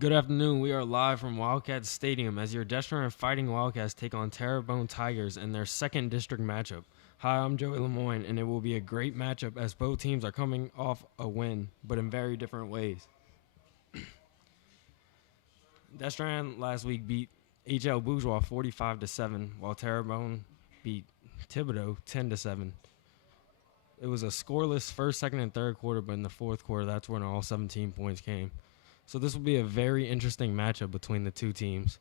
Good afternoon. We are live from Wildcats Stadium as your Destrehan Fighting Wildcats take on Terrebonne Tigers in their second district matchup. Hi, I'm Joey Lemoyne, and it will be a great matchup as both teams are coming off a win, but in very different ways. Destrehan last week beat HL Bourgeois 45-7, while Terrebonne beat Thibodaux 10-7. It was a scoreless first, second, and third quarter, but in the fourth quarter, that's when all 17 points came. So this will be a very interesting matchup between the two teams.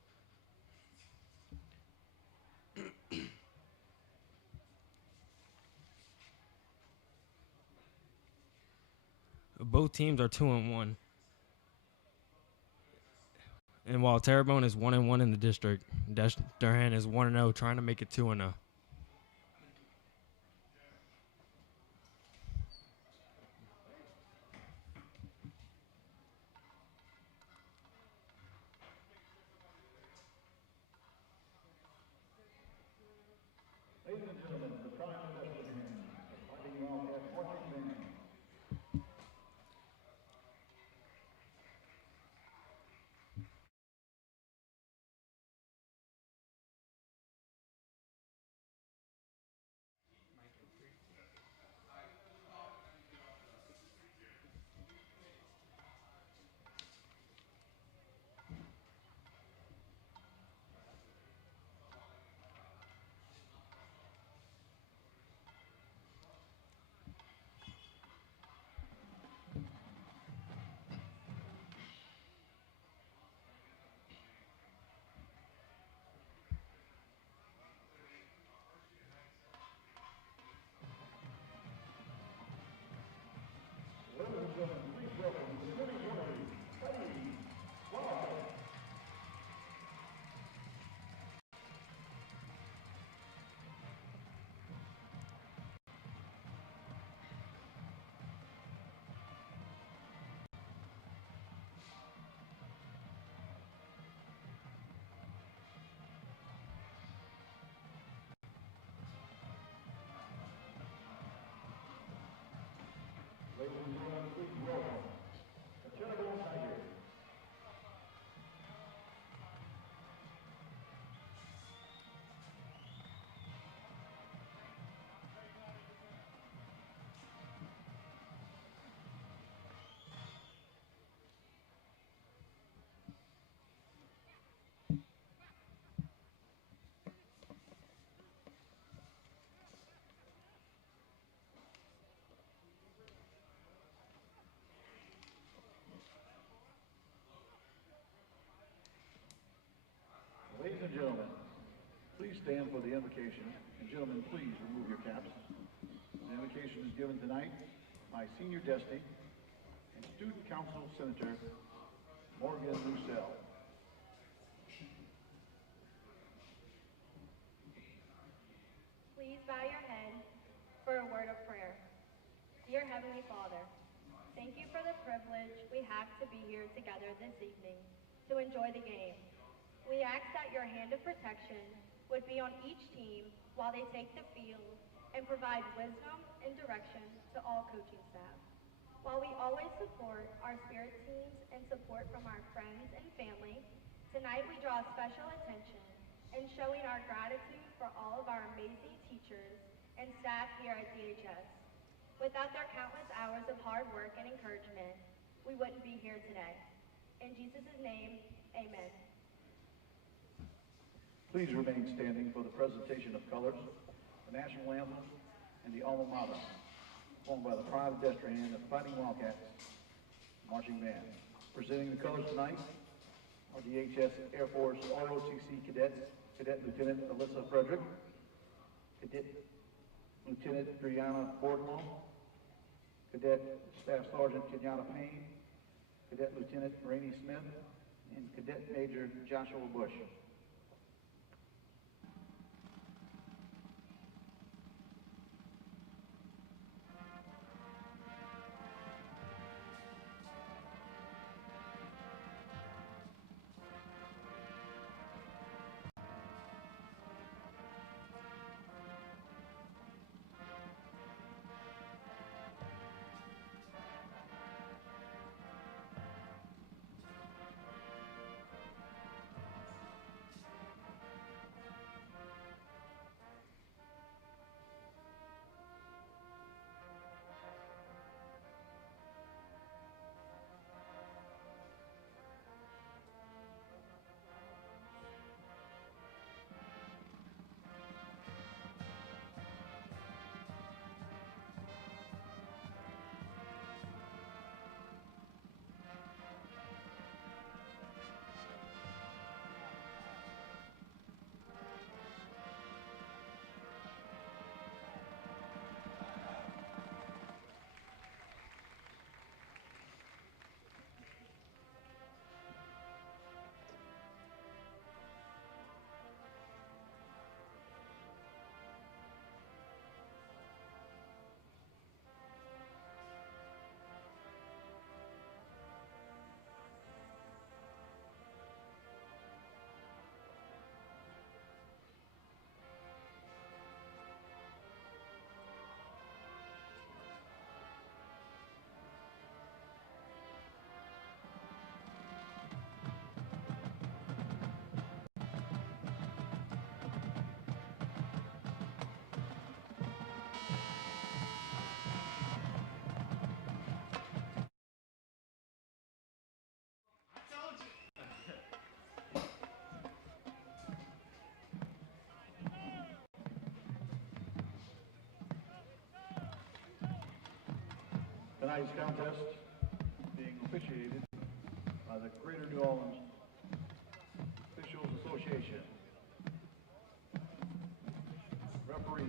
Both teams are 2-1. And while Terrebonne is 1-1 in the district, Destrehan is 1-0, trying to make it 2-0. Ladies and gentlemen, the pride of Destrehan, fighting Wildcats marching band. Ladies and gentlemen, please welcome the 2020 Fighting Wildcats. Ladies and gentlemen, please welcome the Terrebonne Tigers. Ladies and gentlemen, please stand for the invocation, and gentlemen, please remove your caps. The invocation is given tonight by Senior Destiny and Student Council Senator Morgan Lucelle. Please bow your head for a word of prayer. Dear Heavenly Father, thank you for the privilege we have to be here together this evening to enjoy the game. We ask that your hand of protection would be on each team while they take the field and provide wisdom and direction to all coaching staff. While we always support our spirit teams and support from our friends and family, tonight we draw special attention in showing our gratitude for all of our amazing teachers and staff here at DHS. Without their countless hours of hard work and encouragement, we wouldn't be here today. In Jesus' name, amen. Please remain standing for the presentation of colors, the national anthem, and the alma mater, performed by the Pride of Destrehan, the Fighting Wildcats Marching Band. Presenting the colors tonight are DHS Air Force ROTC cadets, Cadet Lieutenant Alyssa Frederick, Cadet Lieutenant Brianna Boardlaw, Cadet Staff Sergeant Kenyatta Payne, Cadet Lieutenant Rainey Smith, and Cadet Major Joshua Bush. Tonight's contest being officiated by the Greater New Orleans Officials Association. Referee,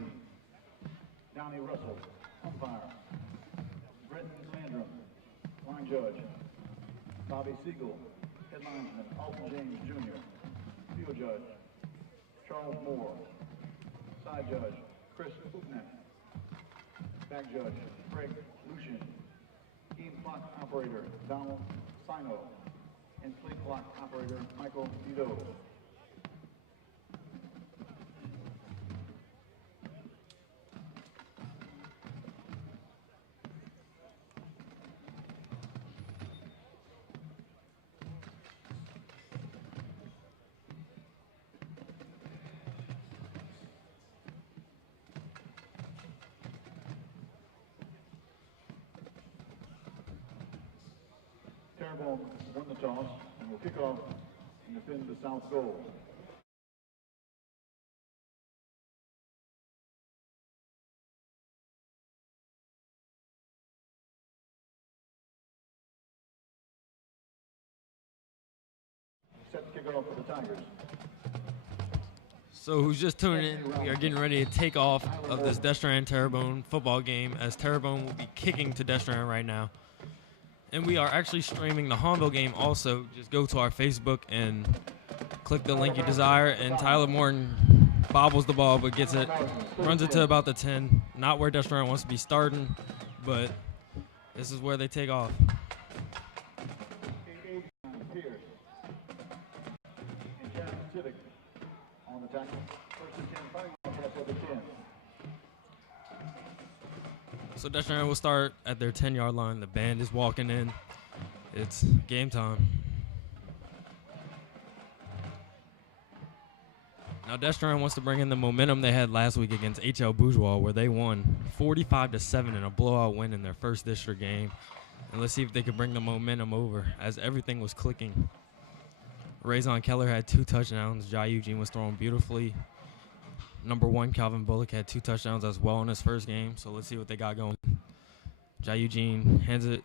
Donnie Russell. Umpire, Brenton Landrum. Line judge, Bobby Siegel. Head linesman, Alton James Jr. Field judge, Charles Moore. Side judge, Chris Hoopnet. Back judge, Craig Lucian. Game clock operator, Donald Sino. And play clock operator, Michael Vito. Terrebonne won the toss and will kick off and defend the south goal. Set to kick off for the Tigers. So who's just tuning in, we are getting ready to take off of this Destrehan-Terrebonne football game as Terrebonne will be kicking to Destrehan right now. And we are actually streaming the Hahnville game also. Just go to our Facebook and click the link you desire. And Tyler Morton bobbles the ball but gets it, runs it to about the 10. Not where Destrehan wants to be starting, but this is where they take off. On the tackle, first and 10, fighting off at the 10. So Destrehan will start at their 10-yard line. The band is walking in. It's game time. Now Destrehan wants to bring in the momentum they had last week against HL Bourgeois, where they won 45-7 in a blowout win in their first district game. And let's see if they can bring the momentum over as everything was clicking. Raison Keller had 2 touchdowns. Jai Eugene was throwing beautifully. Number 1, Calvin Bullock, had 2 touchdowns as well in his first game. So let's see what they got going. Jai Eugene hands it,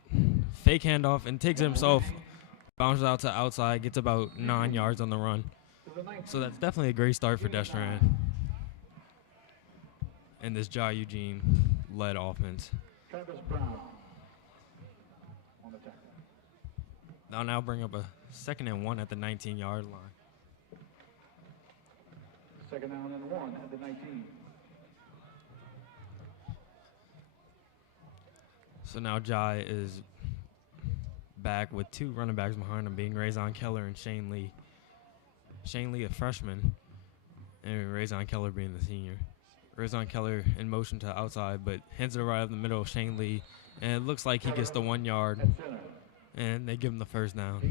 fake handoff, and takes it himself. Bounces out to outside, gets about 9 yards on the run. So that's definitely a great start for Destrehan and this Jai Eugene-led offense. Travis Brown on the tackle. They'll now bring up a 2nd and 1 at the 19-yard line. Second down and 1 at the 19. So now Jai is back with 2 running backs behind him, being Raison Keller and Shane Lee. Shane Lee, a freshman, and Raison Keller being the senior. Raison Keller in motion to outside, but hands it right up the middle of Shane Lee, and it looks like he gets the 1 yard, and they give him the first down.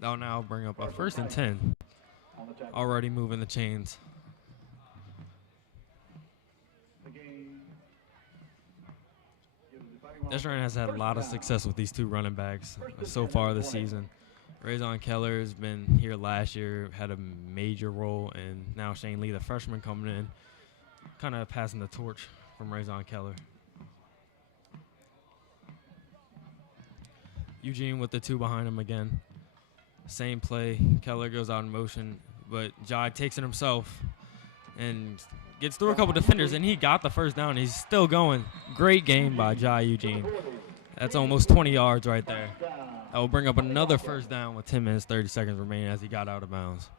They'll now bring up a 1st and 10, already moving the chains. Destrehan has had a lot of success with these 2 running backs so far this season. Raison Keller has been here last year, had a major role, and now Shane Lee, the freshman, coming in, kind of passing the torch from Raison Keller. Eugene with the 2 behind him again. Same play. Keller goes out in motion, but Jai takes it himself and gets through a couple defenders, and he got the first down. He's still going. Great game by Jai Eugene. That's almost 20 yards right there. That will bring up another first down with 10 minutes, 30 seconds remaining as he got out of bounds.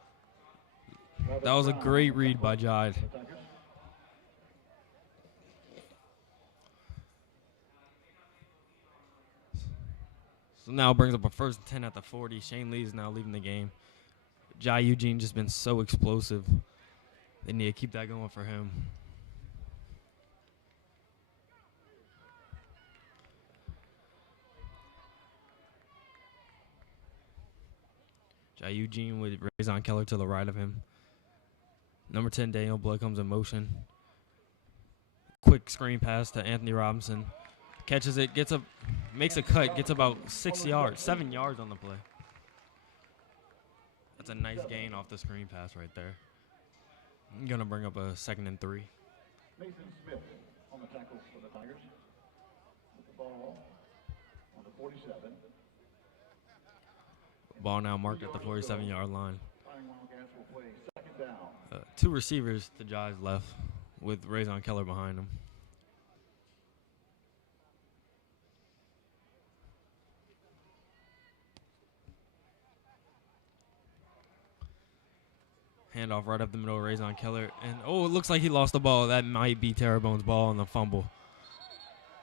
That was a great read by Jai. So now it brings up a 1st and 10 at the 40. Shane Lee is now leaving the game. Jai Eugene just been so explosive. They need to keep that going for him. Jai Eugene with Raison Keller to the right of him. Number 10, Daniel Blood comes in motion. Quick screen pass to Anthony Robinson. Catches it, gets up, makes a cut, gets about 7 yards on the play. That's a nice gain off the screen pass right there. I'm going to bring up a 2nd and 3. Mason Smith on the tackle for the Tigers. With the ball on the 47. Ball now marked at the 47-yard line. Fighting Wildcats will play second down. 2 receivers to Jai's left with Raison Keller behind him. Handoff right up the middle, Raison Keller. And, oh, it looks like he lost the ball. That might be Terrebonne's ball on the fumble.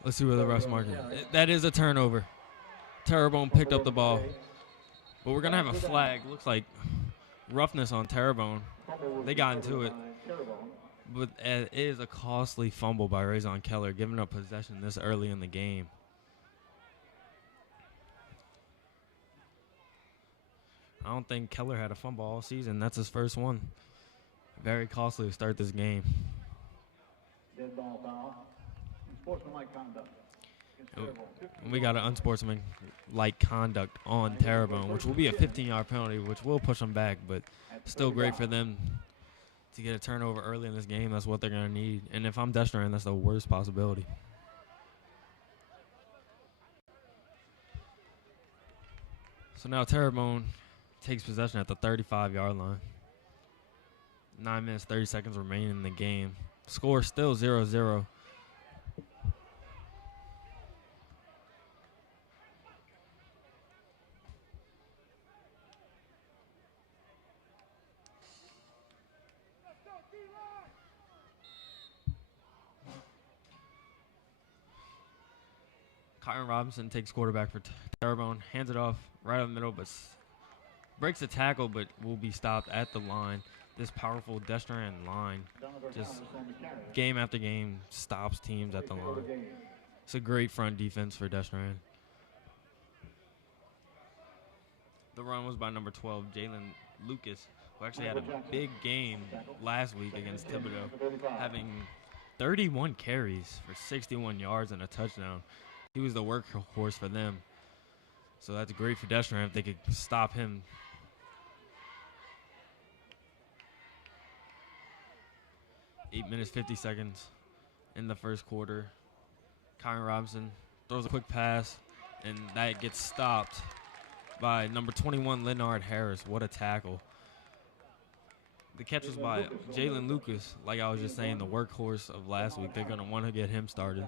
Let's see where the ref's marking. That is a turnover. Terrebonne picked up the ball. But we're going to have a flag. Looks like roughness on Terrebonne. They got into it. But it is a costly fumble by Raison Keller, giving up possession this early in the game. I don't think Keller had a fumble all season. That's his first one. Very costly to start this game. Dead ball foul. Unsportsmanlike conduct. And we got an unsportsmanlike conduct on Terrebonne, which will be a 15-yard penalty, which will push them back, but still great for them to get a turnover early in this game. That's what they're going to need. And if I'm Destrehan, that's the worst possibility. So now Terrebonne takes possession at the 35-yard line. 9 minutes, 30 seconds remaining in the game. Score still 0-0. Kyron Robinson takes quarterback for Terrebonne, hands it off right up the middle, but breaks the tackle, but will be stopped at the line. This powerful Destrehan line, just game after game, stops teams at the line. It's a great front defense for Destrehan. The run was by number 12, Jalen Lucas, who actually had a big game last week against Thibodeau, having 31 carries for 61 yards and a touchdown. He was the workhorse for them. So that's great for Destrehan if they could stop him. Eight minutes, 50 seconds in the first quarter. Kyron Robinson throws a quick pass, and that gets stopped by number 21, Leonard Harris. What a tackle. The catch was by Jalen Lucas. Like I was just saying, the workhorse of last week. They're going to want to get him started.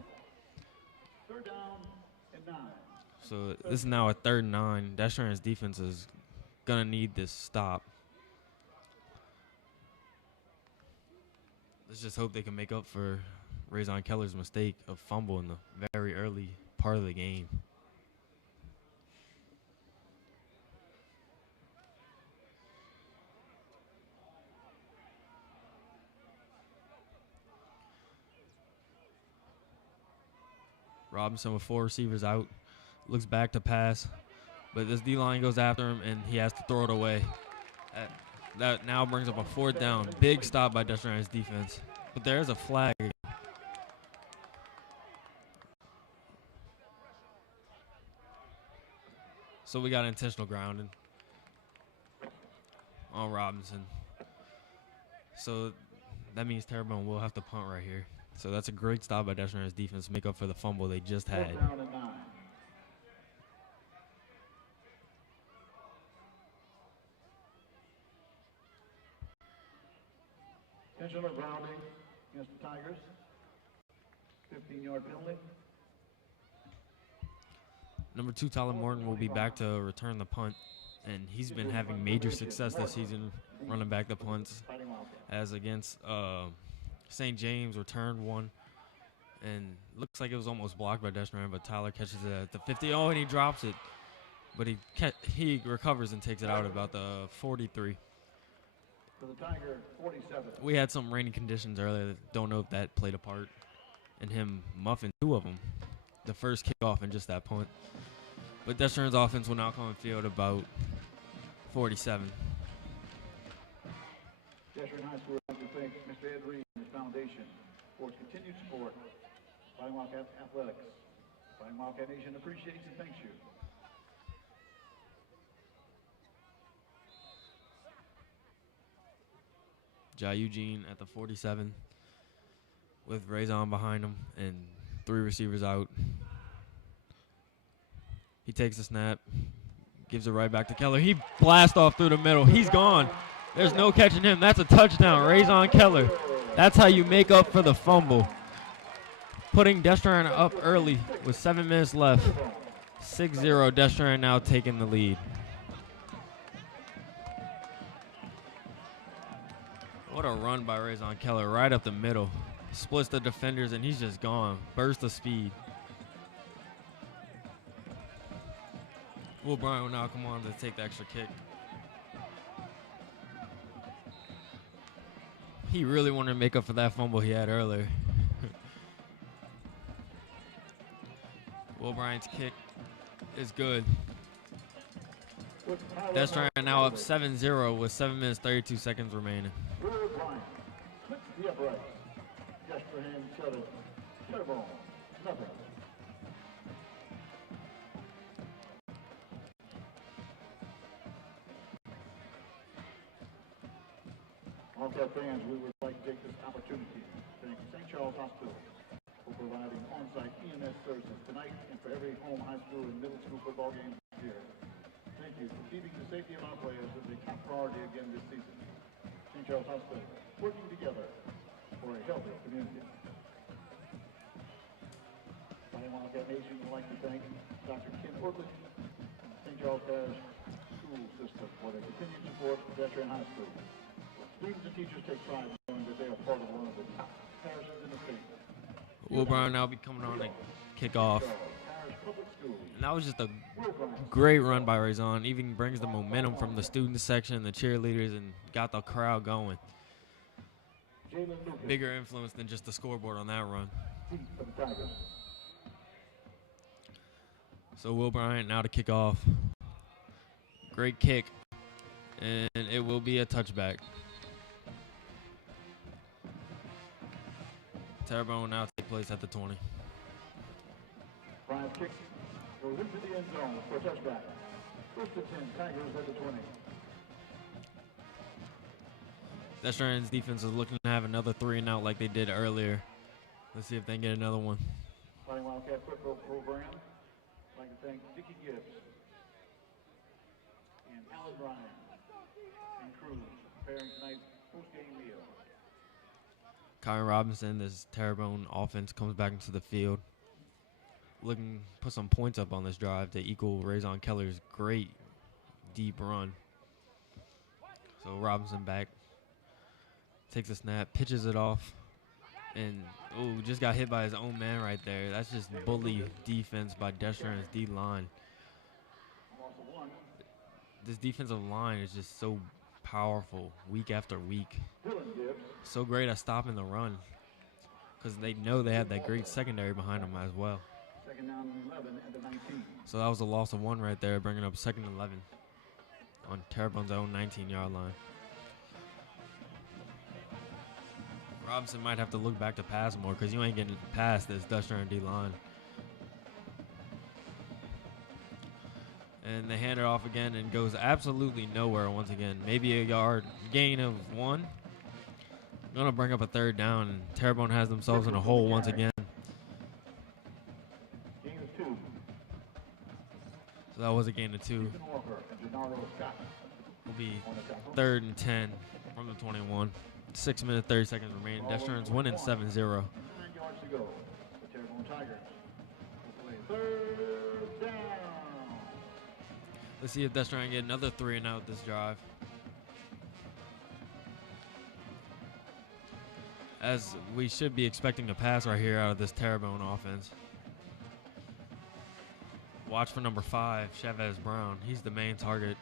So this is now a 3rd and 9. Destrehan's defense is going to need this stop. Let's just hope they can make up for Raison Keller's mistake of fumble in the very early part of the game. Robinson with 4 receivers out. Looks back to pass, but this D-line goes after him, and he has to throw it away. That now brings up a 4th down. Big stop by Destrehan's defense, but there is a flag. So we got intentional grounding on Robinson. So that means Terrebonne will have to punt right here. So that's a great stop by Destrehan's defense to make up for the fumble they just had. Intentional grounding against the Tigers. 15-yard penalty. Number 2, Tyler Morton, will be back to return the punt, and he's been having major success this season running back the punts, as against St. James returned one, and looks like it was almost blocked by Destrehan, but Tyler catches it at the 50. Oh, and he drops it, but he recovers and takes it out about the 43. For the Tiger, 47. We had some rainy conditions earlier. Don't know if that played a part in him muffing 2 of them. The first kickoff and just that punt. But Destrehan's offense will now come on field about 47. Destrehan High School would like to thank Mr. Ed Reed and his foundation for his continued support. Fighting Wildcat Athletics. Fighting Wildcat Nation appreciates and thanks you. Jai Eugene at the 47. with Raison behind him and 3 receivers out. He takes the snap, gives it right back to Keller. He blasts off through the middle. He's gone. There's no catching him. That's a touchdown. Raison Keller. That's how you make up for the fumble. Putting Destrand up early with 7 minutes left. 6-0, Destrand now taking the lead. What a run by Raison Keller right up the middle. Splits the defenders and he's just gone. Burst of speed. Will Bryant will now come on to take the extra kick. He really wanted to make up for that fumble he had earlier. Will Bryant's kick is good. Destrand now up 7-0 with 7 minutes 32 seconds remaining. Will Bryant splits the upright. Destrand 7. Terrebonne, nothing. Wildcat fans, we would like to take this opportunity to thank St. Charles Hospital for providing on-site EMS services tonight and for every home, high school, and middle school football game this year. Thank you for keeping the safety of our players as a top priority again this season. St. Charles Hospital, working together for a healthy community. Fighting Wildcat Nation would like to thank Dr. Ken Ortlick and the St. Charles Parish School System for their continued support of Destrand High School. Students and teachers take pride in knowing that they are part of one of the top parishes in the state. Will Bryant now be coming on to kick off. And that was just a great run by Raison. Even brings the momentum from the student section, the cheerleaders, and got the crowd going. Bigger influence than just the scoreboard on that run. So Will Bryant now to kick off. Great kick. And it will be a touchback. Terrebonne will now take place at the 20. Bryant's kick goes into the end zone for a touchback. First to 10, Tigers at the 20. Destrand's defense is looking to have another 3 and out like they did earlier. Let's see if they can get another one. Fighting Wildcat football program. I'd like to thank Dickie Gibbs and Alan Bryan and crew preparing tonight's post-game meal. Kyron Robinson, this Terrebonne offense, comes back into the field. Looking to put some points up on this drive to equal Raison Keller's great deep run. So Robinson back, takes a snap, pitches it off, and just got hit by his own man right there. That's just bully defense by Destrand's D-line. This defensive line is just so powerful week after week. So great at stopping the run because they know they have that great secondary behind them as well. Second down and 11 at the 19. So that was a loss of 1 right there, bringing up 2nd and 11 on Terrebonne's own 19-yard line. Robinson might have to look back to pass more because you ain't getting past this Destrand D-line. And they hand it off again and goes absolutely nowhere once again. Maybe a yard gain of 1. Going to bring up a 3rd down, and Terrebonne has themselves in a hole once again. Gain of 2. So that was a gain of 2. Will be 3rd and 10 from the 21. 6 minutes, 30 seconds remaining. Destrand's winning 7-0. 9 yards to go. The Terrebonne Tigers will play 3rd down. Let's see if Destrand get another 3 and out this drive. As we should be expecting a pass right here out of this Terrebonne offense. Watch for number 5, Chavez Brown. He's the main target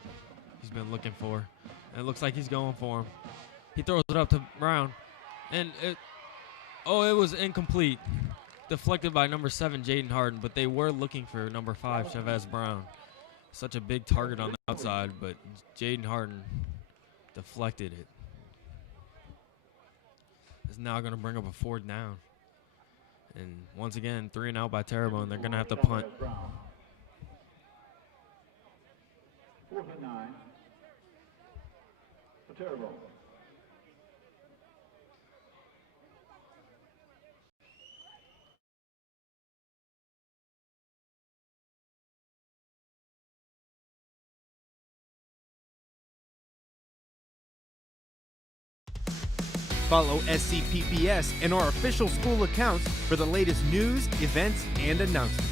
he's been looking for. And it looks like he's going for him. He throws it up to Brown. And it was incomplete. Deflected by number 7, Jaden Harden. But they were looking for number 5, Chavez Brown. Such a big target on the outside, but Jaden Harden deflected it. It's now going to bring up a 4th down. And once again, 3 and out by Terrebonne. They're going to have to punt. 4th and 9 for Terrebonne. Follow SCPPS and our official school accounts for the latest news, events, and announcements.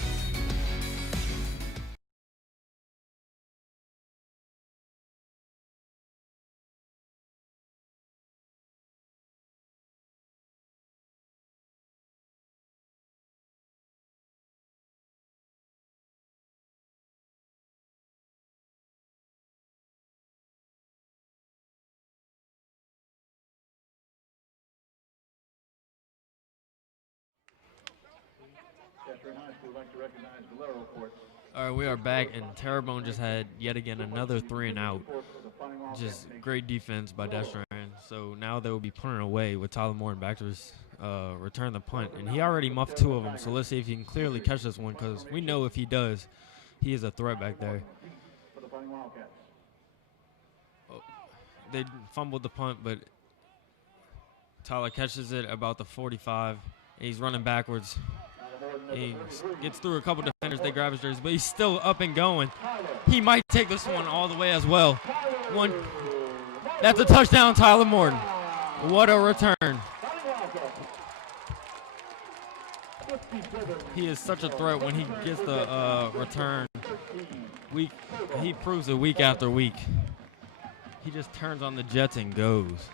All right, we are back, and Terrebonne just had yet again another 3 and out. Just great defense by Destran. So now they will be punting away with Tyler Morton back to his return the punt, and he already muffed 2 of them. So let's see if he can clearly catch this one, because we know if he does, he is a threat back there. Oh, they fumbled the punt, but Tyler catches it about the 45. He's running backwards. He gets through a couple defenders. They grab his jersey, but he's still up and going. He might take this one all the way as well. One. That's a touchdown, Tyler Morton. What a return. He is such a threat when he gets the return. He proves it week after week. He just turns on the jets and goes.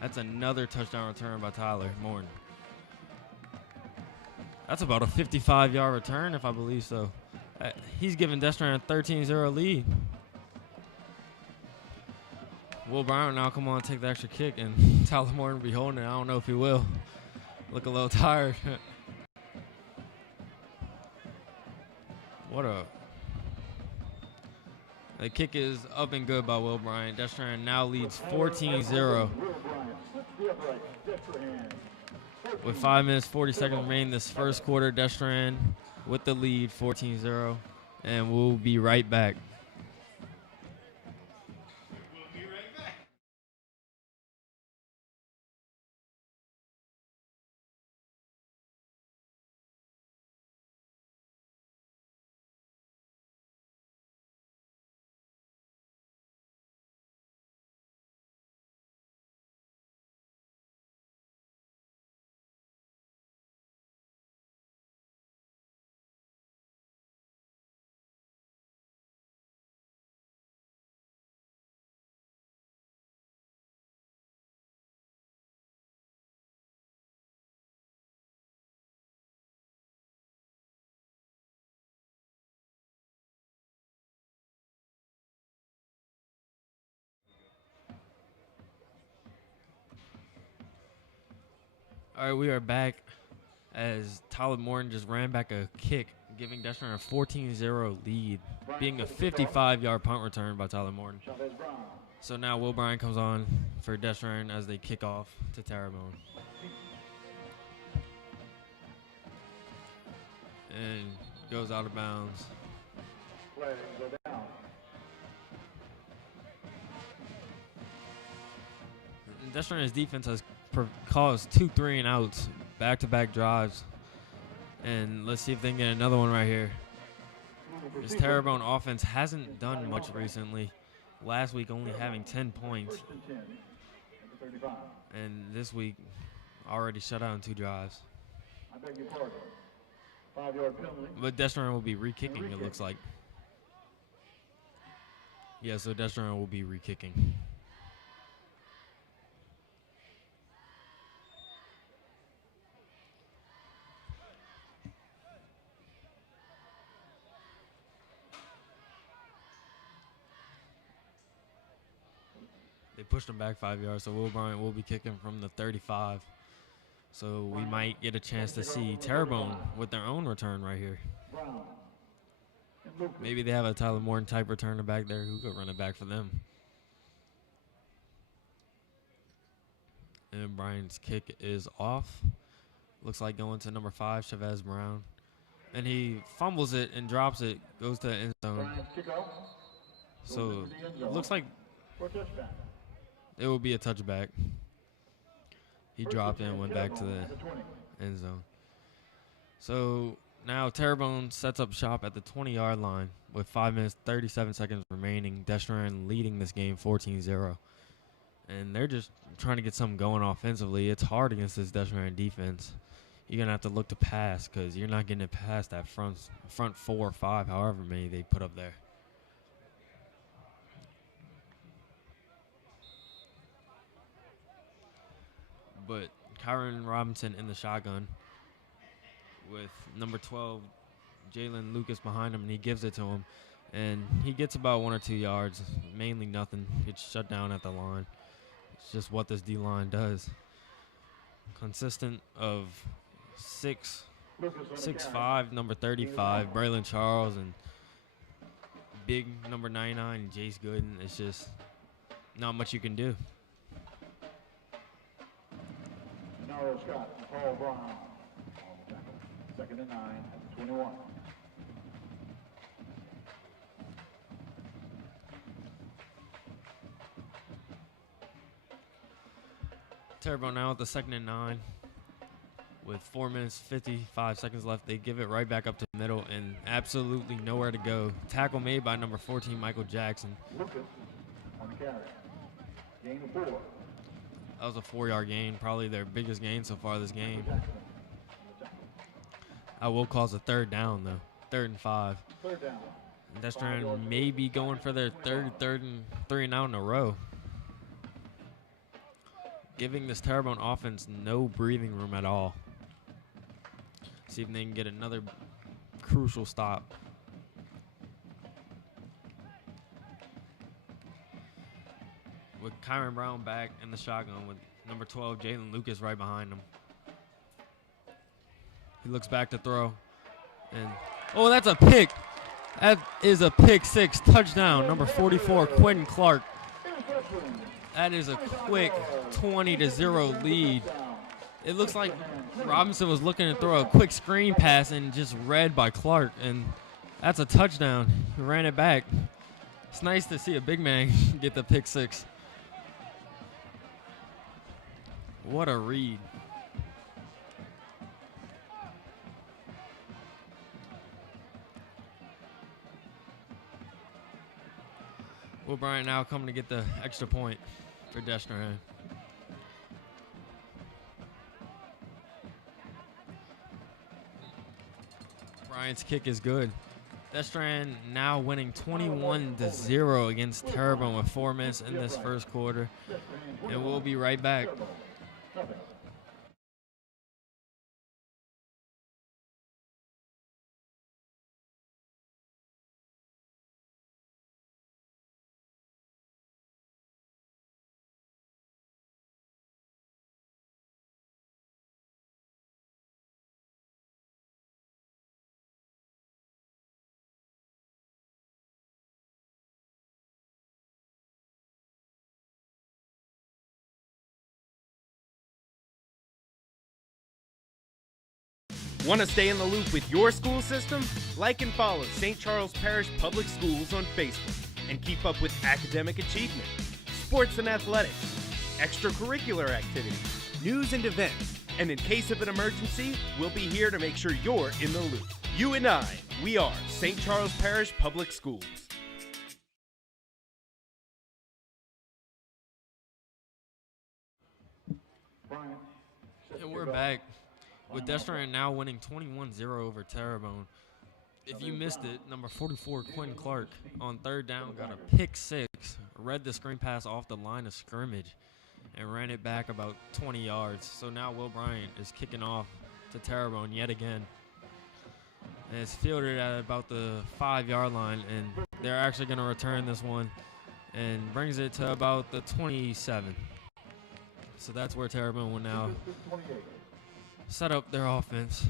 That's another touchdown return by Tyler Morton. That's about a 55-yard return, if I believe so. He's giving Destran a 13-0 lead. Will Brown now come on take the extra kick, and Tyler Morton will be holding it. I don't know if he will. Look a little tired. The kick is up and good by Will Bryant. Destran now leads 14-0. With 5 minutes, 40 seconds remaining this first quarter, Destran with the lead, 14-0. And we'll be right back. All right, we are back as Tyler Morton just ran back a kick, giving Destran a 14-0 lead, being a 55-yard punt return by Tyler Morton. So now Will Bryan comes on for Destran as they kick off to Terrebonne. And goes out of bounds. Destran's defense has caused 2 3 and outs, back-to-back drives. And let's see if they can get another one right here. This Terrebonne offense hasn't done much recently. Last week only having 10 points. And this week already shut out in 2 drives. But Destran will be re-kicking, it looks like. Yeah, so Destran will be re-kicking. They pushed him back 5 yards, so Will Bryant will be kicking from the 35. So we might get a chance to see Terrebonne with their own return right here. Maybe they have a Tyler Morton type returner back there who could run it back for them. And Bryant's kick is off. Looks like going to number 5, Chavez Brown. And he fumbles it and drops it, goes to the end zone. So it looks like it will be a touchback. He dropped it and went back to the end zone. So now Terrebonne sets up shop at the 20-yard line with 5 minutes, 37 seconds remaining. Destran leading this game 14-0. and they're just trying to get something going offensively. It's hard against this Destrehan defense. You're going to have to look to pass because you're not getting it past that front 4 or 5, however many they put up there. But Kyron Robinson in the shotgun with number 12, Jalen Lucas, behind him, and he gives it to him. And he gets about 1 or 2 yards, mainly nothing. Gets shut down at the line. It's just what this D-line does. Consistent of 6'5", number 35, Braylon Charles, and big number 99, Jace Gooden. It's just not much you can do. Narrow Scott and Paul Brown on the tackle. 2nd and 9 at the 21. Terrebonne now at the 2nd and 9 with 4 minutes, 55 seconds left. They give it right back up to the middle and absolutely nowhere to go. Tackle made by number 14, Michael Jackson. Lucas on the carry. Gain of 4. That was a 4-yard gain, probably their biggest gain so far this game. I will cause a 3rd down, though. 3rd and 5. 3rd down. Destrehan may be going for their third and 3 and out in a row. Giving this Terrebonne offense no breathing room at all. See if they can get another crucial stop. With Kyron Brown back in the shotgun with number 12, Jalen Lucas, right behind him. He looks back to throw. And, oh, that's a pick. That is a pick 6 touchdown. Number 44, Quentin Clark. That is a quick 20-0 lead. It looks like Robinson was looking to throw a quick screen pass and just read by Clark. And that's a touchdown. He ran it back. It's nice to see a big man get the pick 6. What a read. Will Bryant now coming to get the extra point for Destrehan. Bryant's kick is good. Destrehan now winning 21-0 against Terrebonne with 4 minutes in this first quarter. And we'll be right back. Want to stay in the loop with your school system? Like and follow St. Charles Parish Public Schools on Facebook and keep up with academic achievement, sports and athletics, extracurricular activities, news and events. And in case of an emergency, we'll be here to make sure you're in the loop. You and I, we are St. Charles Parish Public Schools. And we're back with Destrehan now winning 21-0 over Terrebonne. If you missed it, number 44, Quentin Clark, on 3rd down got a pick 6, read the screen pass off the line of scrimmage, and ran it back about 20 yards. So now Will Bryant is kicking off to Terrebonne yet again. And it's fielded at about the 5-yard line, and they're actually going to return this one and brings it to about the 27. So that's where Terrebonne will now set up their offense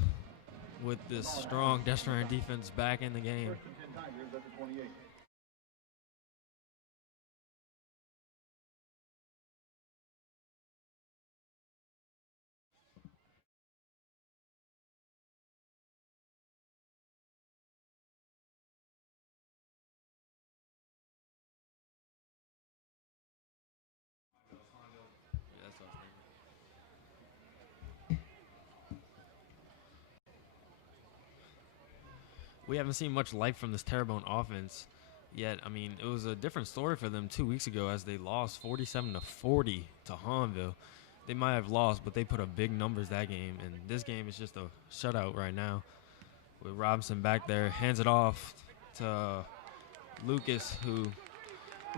with this strong Destrehan defense back in the game. We haven't seen much life from this Terrebonne offense. yet. I mean, it was a different story for them 2 weeks ago as they lost 47-40 to Hahnville. They might have lost, but they put up big numbers that game. And this game is just a shutout right now with Robinson back there. Hands it off to Lucas, who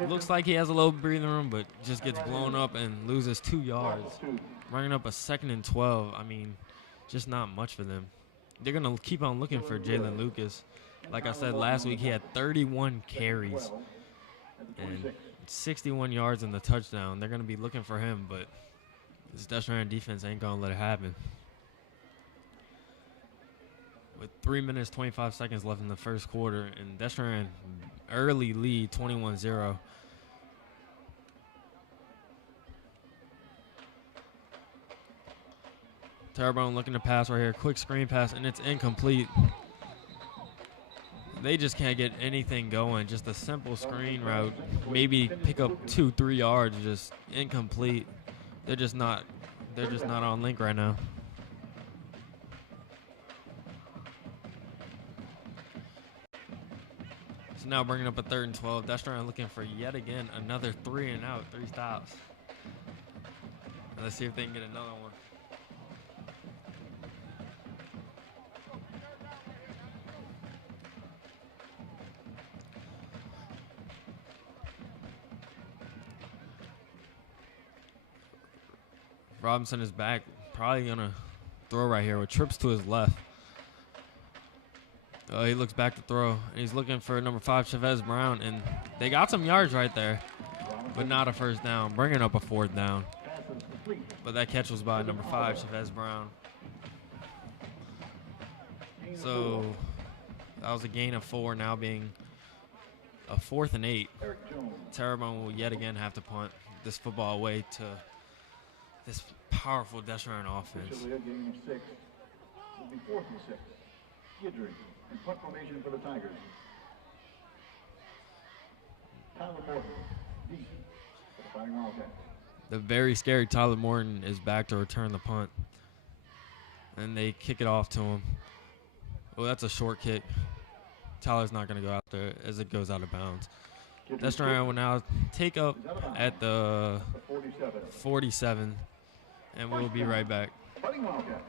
looks like he has a little breathing room, but just gets blown up and loses 2 yards. Running up a 2nd and 12. I mean, just not much for them. They're going to keep on looking for Jalen Lucas. Like I said last week, he had 31 carries and 61 yards in the touchdown. They're going to be looking for him, but this Destrehan defense ain't going to let it happen. With 3 minutes, 25 seconds left in the first quarter, and Destrehan early lead 21-0. Terrebonne looking to pass right here. Quick screen pass, and it's incomplete. They just can't get anything going. Just a simple screen route. Maybe pick up 2-3 yards. Just incomplete. They're just not on link right now. So now bringing up a 3rd and 12. Destrehan looking for yet again another 3 and out, 3 stops. Let's see if they can get another one. Robinson is back. Probably going to throw right here with trips to his left. He looks back to throw. And he's looking for number 5, Chavez Brown. And they got some yards right there, but not a first down. Bringing up a 4th down. But that catch was by number 5, Chavez Brown. So that was a gain of 4, now being a 4th and 8. Terrebonne will yet again have to punt this football away to this powerful Destrehan offense. Officially a gain of 6. Will be 4th and 6. Guidry in punt formation for the Tigers. Tyler Morton, deep for the Fighting Wildcats. The very scary Tyler Morton is back to return the punt. And they kick it off to him. Oh, that's a short kick. Tyler's not going to go out there as it goes out of bounds. Destrehan will now take up at the 47. And we'll be right back. Fighting Wildcats.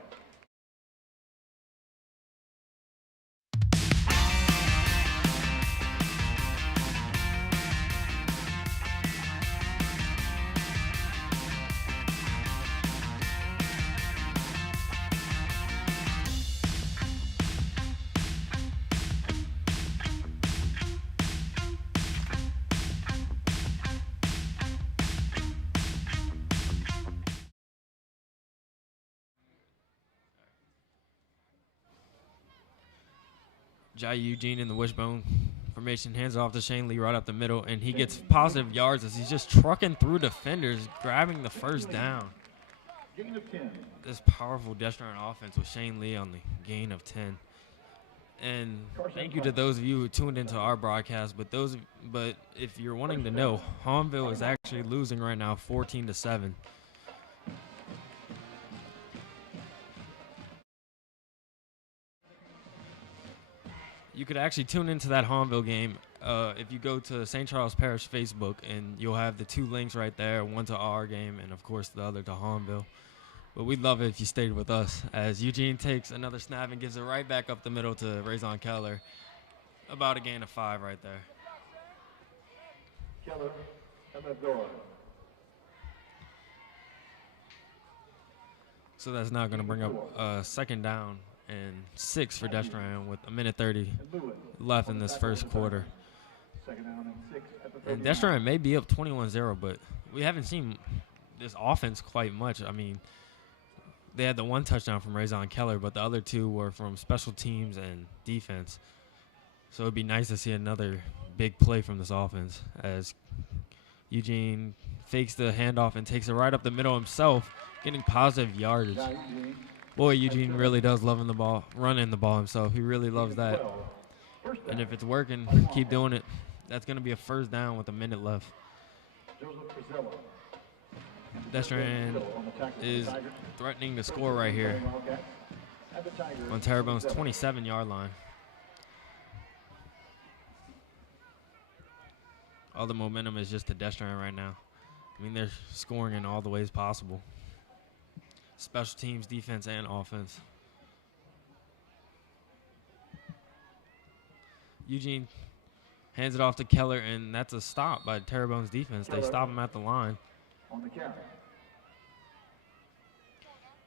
Jai Eugene in the wishbone formation, hands it off to Shane Lee right up the middle, and he gets positive yards as he's just trucking through defenders, grabbing the first down. Gain of 10. This powerful Destrehan offense with Shane Lee on the gain of 10. And thank you to those of you who tuned into our broadcast. But if you're wanting to know, Hahnville is actually losing right now, 14-7. You could actually tune into that Hahnville game if you go to St. Charles Parish Facebook, and you'll have the 2 links right there, one to our game and, of course, the other to Hahnville. But we'd love it if you stayed with us as Eugene takes another snap and gives it right back up the middle to Razon Keller. About a gain of 5 right there. Keller, Amador. So that's now going to bring up 2nd down and 6 for Destrehan with 1:30 left in this first quarter. 2nd down and 6 at the And Destrehan may be up 21-0, but we haven't seen this offense quite much. I mean, they had the 1 touchdown from Razon Keller, but the other 2 were from special teams and defense. So it'd be nice to see another big play from this offense as Eugene fakes the handoff and takes it right up the middle himself, getting positive yardage. Boy, Eugene really does running the ball himself. He really loves that. And if it's working, keep doing it. That's going to be a first down with 1 minute left. Destrehan is threatening to score right here on Terrebonne's 27-yard line. All the momentum is just to Destrehan right now. I mean, they're scoring in all the ways possible. Special teams, defense, and offense. Eugene hands it off to Keller, and that's a stop by Terrebonne's defense. They stop him at the line. On the carry.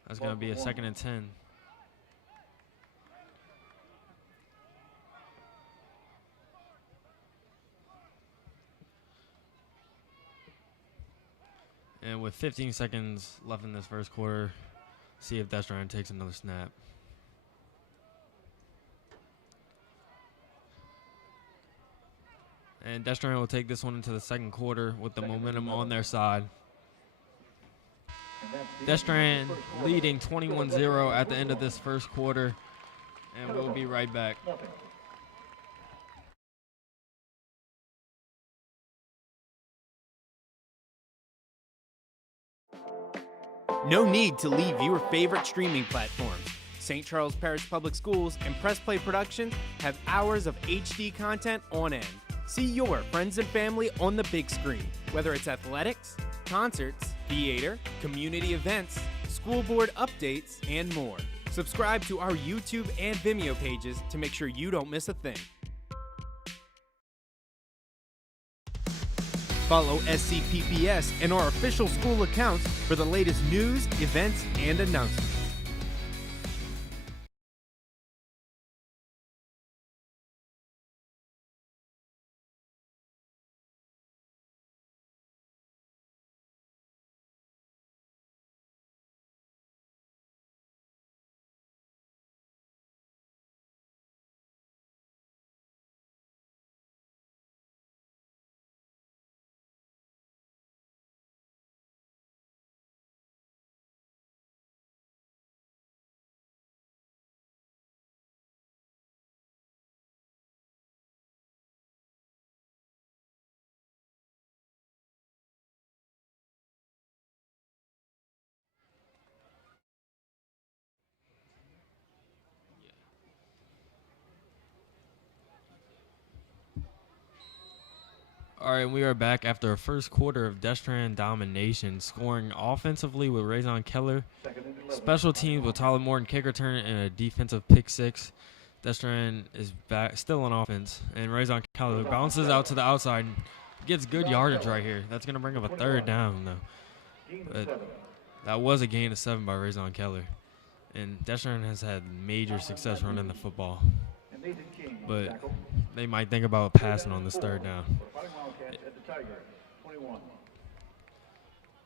That's going to be a 2nd and 10. And with 15 seconds left in this first quarter, see if Destrehan takes another snap. And Destrehan will take this one into the second quarter with the momentum on their side. Destrehan leading 21-0 at the end of this first quarter, and we'll be right back. No need to leave your favorite streaming platforms. St. Charles Parish Public Schools and Press Play Productions have hours of HD content on end. See your friends and family on the big screen, whether it's athletics, concerts, theater, community events, school board updates, and more. Subscribe to our YouTube and Vimeo pages to make sure you don't miss a thing. Follow SCPPS and our official school accounts for the latest news, events, and announcements. All right, we are back after a first quarter of Destrehan domination, scoring offensively with Raison Keller, special teams with Tyler Morton kick return, and a defensive pick six. Destrehan is back, still on offense, and Raison Keller bounces out to the outside, gets good yardage right here. That's going to bring up a 3rd down, though. But that was a gain of 7 by Raison Keller, and Destrehan has had major success running the football. But they might think about passing on this 3rd down.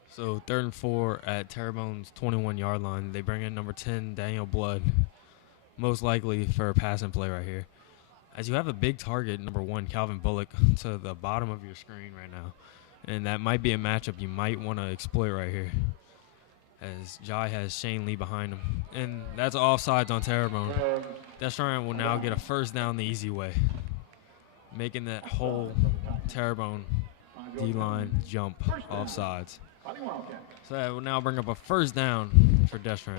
So 3rd and 4 at Terrebonne's 21-yard line. They bring in number 10, Daniel Blood, most likely for a passing play right here. As you have a big target, number 1, Calvin Bullock, to the bottom of your screen right now. And that might be a matchup you might want to exploit right here, as Jai has Shane Lee behind him. And that's offsides on Terrebonne. Destrehan will now get a 1st down the easy way, making that whole Terrebonne D-line jump offsides. So that will now bring up a 1st down for Destrehan.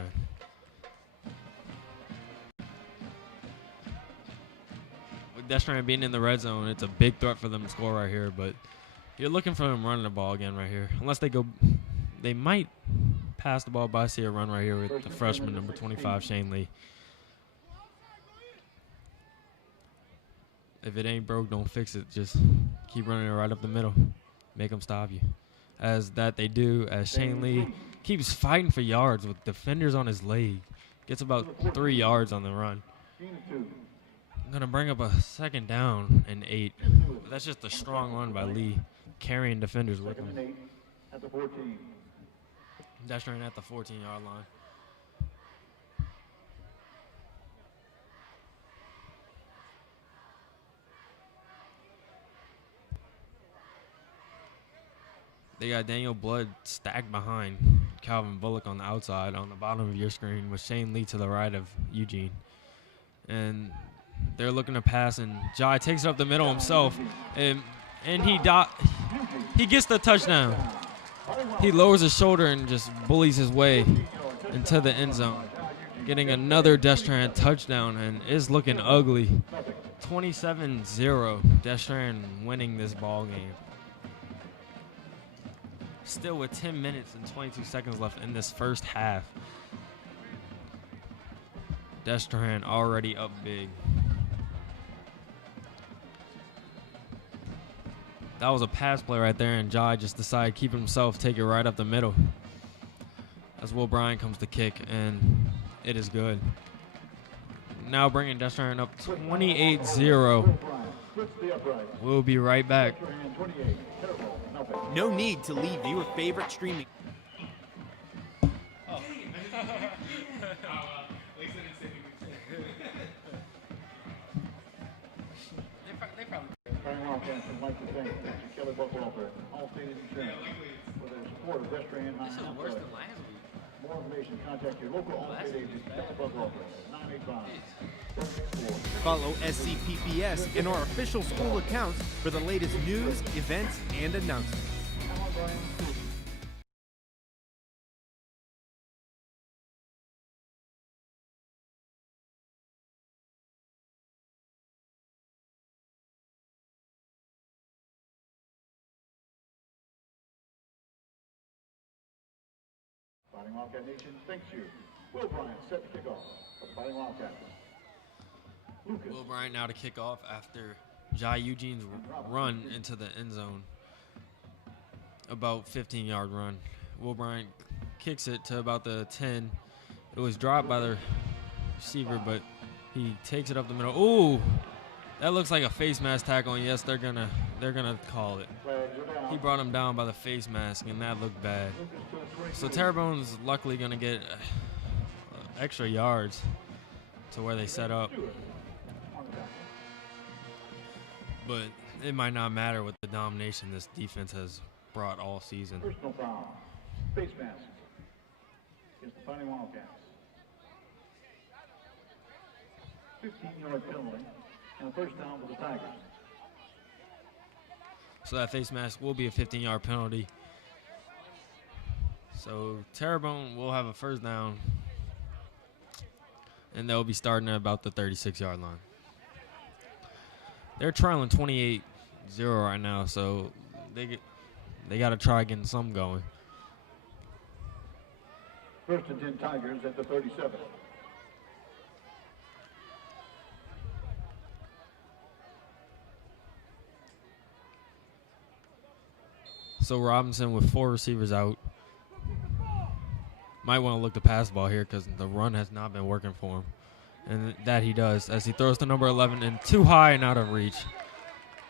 With Destrehan being in the red zone, it's a big threat for them to score right here, but you're looking for them running the ball again right here. Unless they might pass the ball, but I see a run right here with the freshman, number 25, Shane Lee. If it ain't broke, don't fix it. Just keep running it right up the middle. Make them stop you. As that they do, as Shane Lee keeps fighting for yards with defenders on his leg. Gets about 3 yards on the run. I'm going to bring up a 2nd down and 8. But that's just a strong run by Lee, carrying defenders with him. Destrehan at the 14-yard line. They got Daniel Blood stacked behind Calvin Bullock on the outside on the bottom of your screen with Shane Lee to the right of Eugene. And they're looking to pass, and Jai takes it up the middle himself, and he gets the touchdown. He lowers his shoulder and just bullies his way into the end zone, getting another Destrehan touchdown, and is looking ugly. 27-0, Destrehan winning this ball game. still with 10 minutes and 22 seconds left in this first half. Destrehan already up big. That was a pass play right there, and Jai just decided to keep himself, take it right up the middle. As Will Bryant comes to kick, and it is good. Now bringing Destrehan up 28-0. We'll be right back. No need to leave your favorite streaming. Fighting Wildcats would like to thank Mr. Kelly Buck Welfare, Allstate Insurance, for their support of Destrehan High School. More information, contact your local Allstate agent, Kelly Buck Welfare, 985-464. Follow SCPPS and our official school accounts for the latest news, events, and announcements. Fighting Wildcat Nation thanks you. Will Bryant set to kick off for the Fighting Wildcats. Lucas. Will Bryant now to kick off after Jai Eugene's run into the end zone. About 15-yard run. Will Bryant kicks it to about the 10. It was dropped by the receiver, but he takes it up the middle. Ooh, that looks like a face mask tackle, and yes, they're gonna call it. He brought him down by the face mask, and that looked bad. So Terrebonne's luckily gonna get extra yards to where they set up. But it might not matter with the domination this defense has brought all season. Personal foul. Face mask. Against the Fighting Wildcats. 15-yard penalty and a first down for the Tigers. So that face mask will be a 15-yard penalty. So Terrebonne will have a first down, and they'll be starting at about the 36-yard line. They're trailing 28-0 right now, so they got to try getting some going. First and 10 Tigers at the 37. So Robinson with 4 receivers out. Might want to look to pass the ball here because the run has not been working for him. And that he does as he throws to number 11 and too high and out of reach.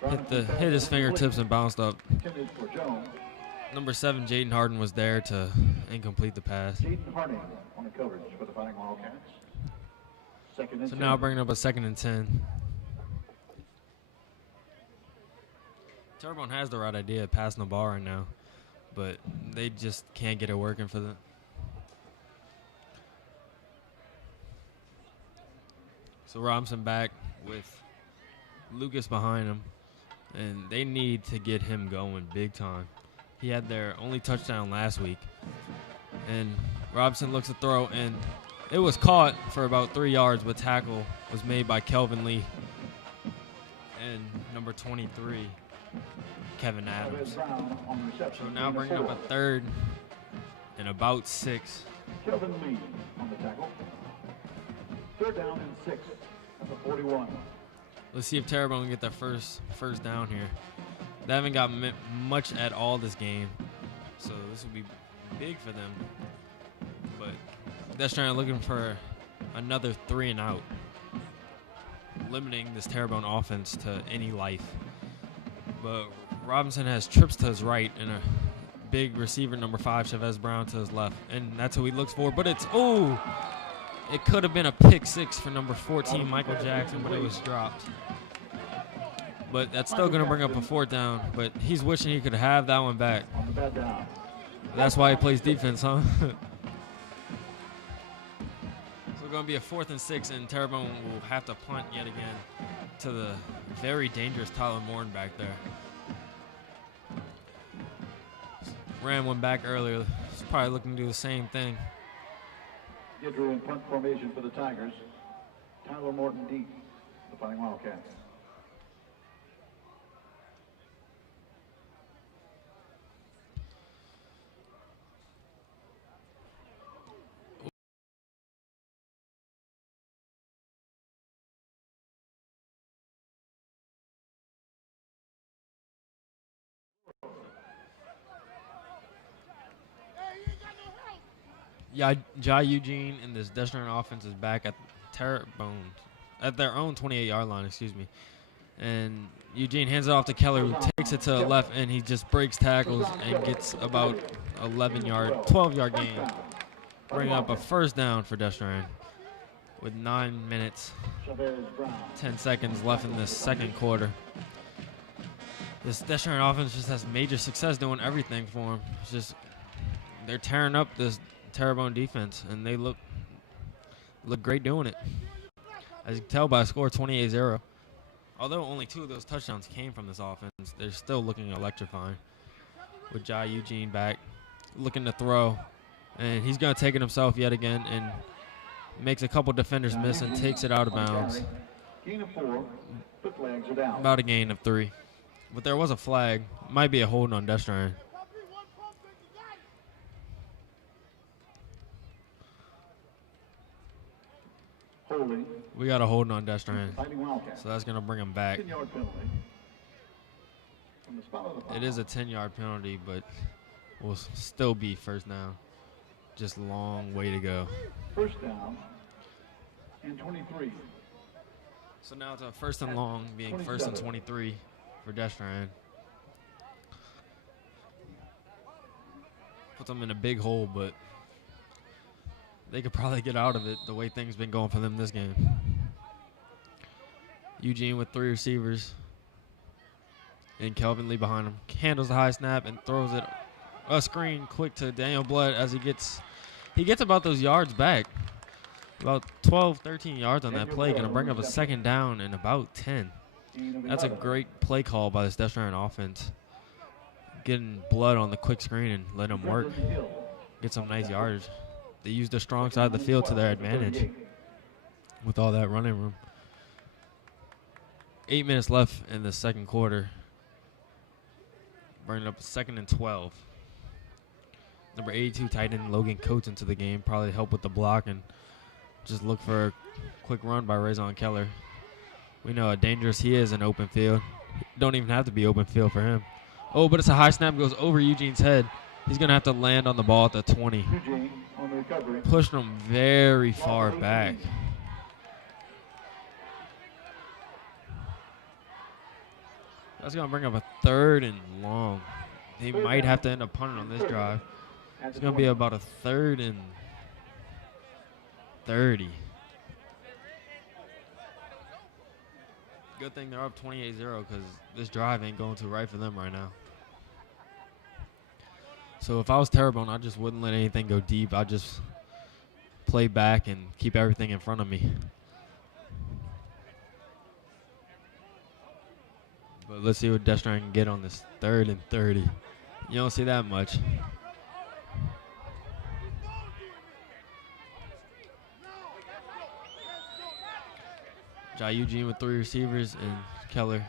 Hit his fingertips and bounced up. Number 7, Jaden Harden, was there to incomplete the pass. Jaden Harding on the coverage for the Fighting Wildcats. Second and 10. So now bringing up a 2nd and 10. Terrebonne has the right idea of passing the ball right now, but they just can't get it working for them. So Robinson back with Lucas behind him, and they need to get him going big time. He had their only touchdown last week, and Robinson looks to throw, and it was caught for about 3 yards, but tackle was made by Kelvin Lee and number 23, Kevin Adams. So now bringing up a 3rd and about 6. Kelvin Lee on the tackle. 3rd down and 6 at the 41. Let's see if Terrebonne can get their first down here. They haven't got much at all this game, so this will be big for them. But that's trying looking for another 3 and out, limiting this Terrebonne offense to any life. But Robinson has trips to his right and a big receiver, number 5, Chavez Brown, to his left, and that's who he looks for. But it's it could have been a pick 6 for number 14, Michael Jackson, but it was dropped. But that's still going to bring up a 4th down, but he's wishing he could have that one back. That's why he plays defense, huh? So it's going to be a 4th and 6, and Terrebonne will have to punt yet again to the very dangerous Tyler Morton back there. Ran one back earlier. He's probably looking to do the same thing. Get in punt formation for the Tigers. Tyler Morton deep, the Fighting Wildcats. Yeah, Jai Eugene and this Destron offense is back at Terrebonne, at their own 28-yard line, excuse me. And Eugene hands it off to Keller, who takes it to the left, and he just breaks tackles and gets about 12-yard gain, bringing up a first down for Destron with 9 minutes, 10 seconds left in the second quarter. This Destron offense just has major success doing everything for them. It's just they're tearing up this Terrebonne defense, and they look great doing it. As you can tell by the score, 28-0. Although only 2 of those touchdowns came from this offense, they're still looking electrifying. With Jai Eugene back, looking to throw, and he's going to take it himself yet again and makes a couple defenders miss and takes it out of bounds. Gain of 4, but flags are down. About a gain of 3. But there was a flag. Might be a holding on Destron. Holding. We got a holding on Destron, Fighting Wildcats. so that's going to bring him back. 10-yard penalty. From the spot of the foul. It is a 10-yard penalty, but will still be first down. Just a long way to go. First down and 23. So now it's a first and long, being first and 23 for Destron. Puts them in a big hole, but they could probably get out of it the way things been going for them this game. Eugene with 3 receivers. And Kelvin Lee behind him. Handles the high snap and throws it a screen quick to Daniel Blood as he gets about those yards back. About 12, 13 yards on that play. Going to bring up a second down and about 10. That's a great play call by this Destron offense. Getting Blood on the quick screen and let him work. Get some nice yards. They used the strong side of the field to their advantage with all that running room. 8 minutes left in the second quarter. Bringing up 2nd and 12. Number 82 tight end Logan Coates into the game. Probably help with the block and just look for a quick run by Raison Keller. We know how dangerous he is in open field. Don't even have to be open field for him. Oh, but it's a high snap. Goes over Eugene's head. He's going to have to land on the ball at the 20. Pushing him very far back. That's going to bring up a 3rd and long. They might have to end up punting on this drive. It's going to be about a 3rd and 30. Good thing they're up 28-0 because this drive ain't going too right for them right now. So if I was Terrebonne, I just wouldn't let anything go deep. I'd just play back and keep everything in front of me. But let's see what Destron can get on this 3rd and 30. You don't see that much. Jai Eugene with 3 receivers and Keller.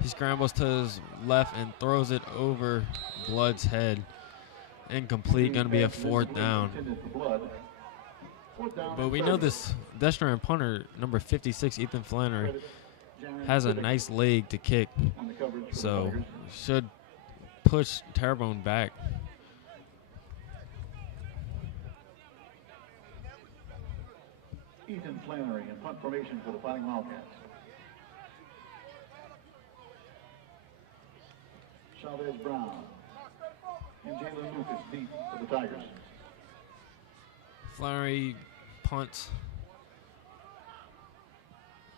He scrambles to his left and throws it over Blood's head. Incomplete, going to be a 4th down. But we know this Destron punter, number 56, Ethan Flannery, has a nice leg to kick. So should push Terrebonne back. Ethan Flannery in punt formation for the Fighting Wildcats. Chavez Brown and Jalen Lucas deep for the Tigers. Flannery punts.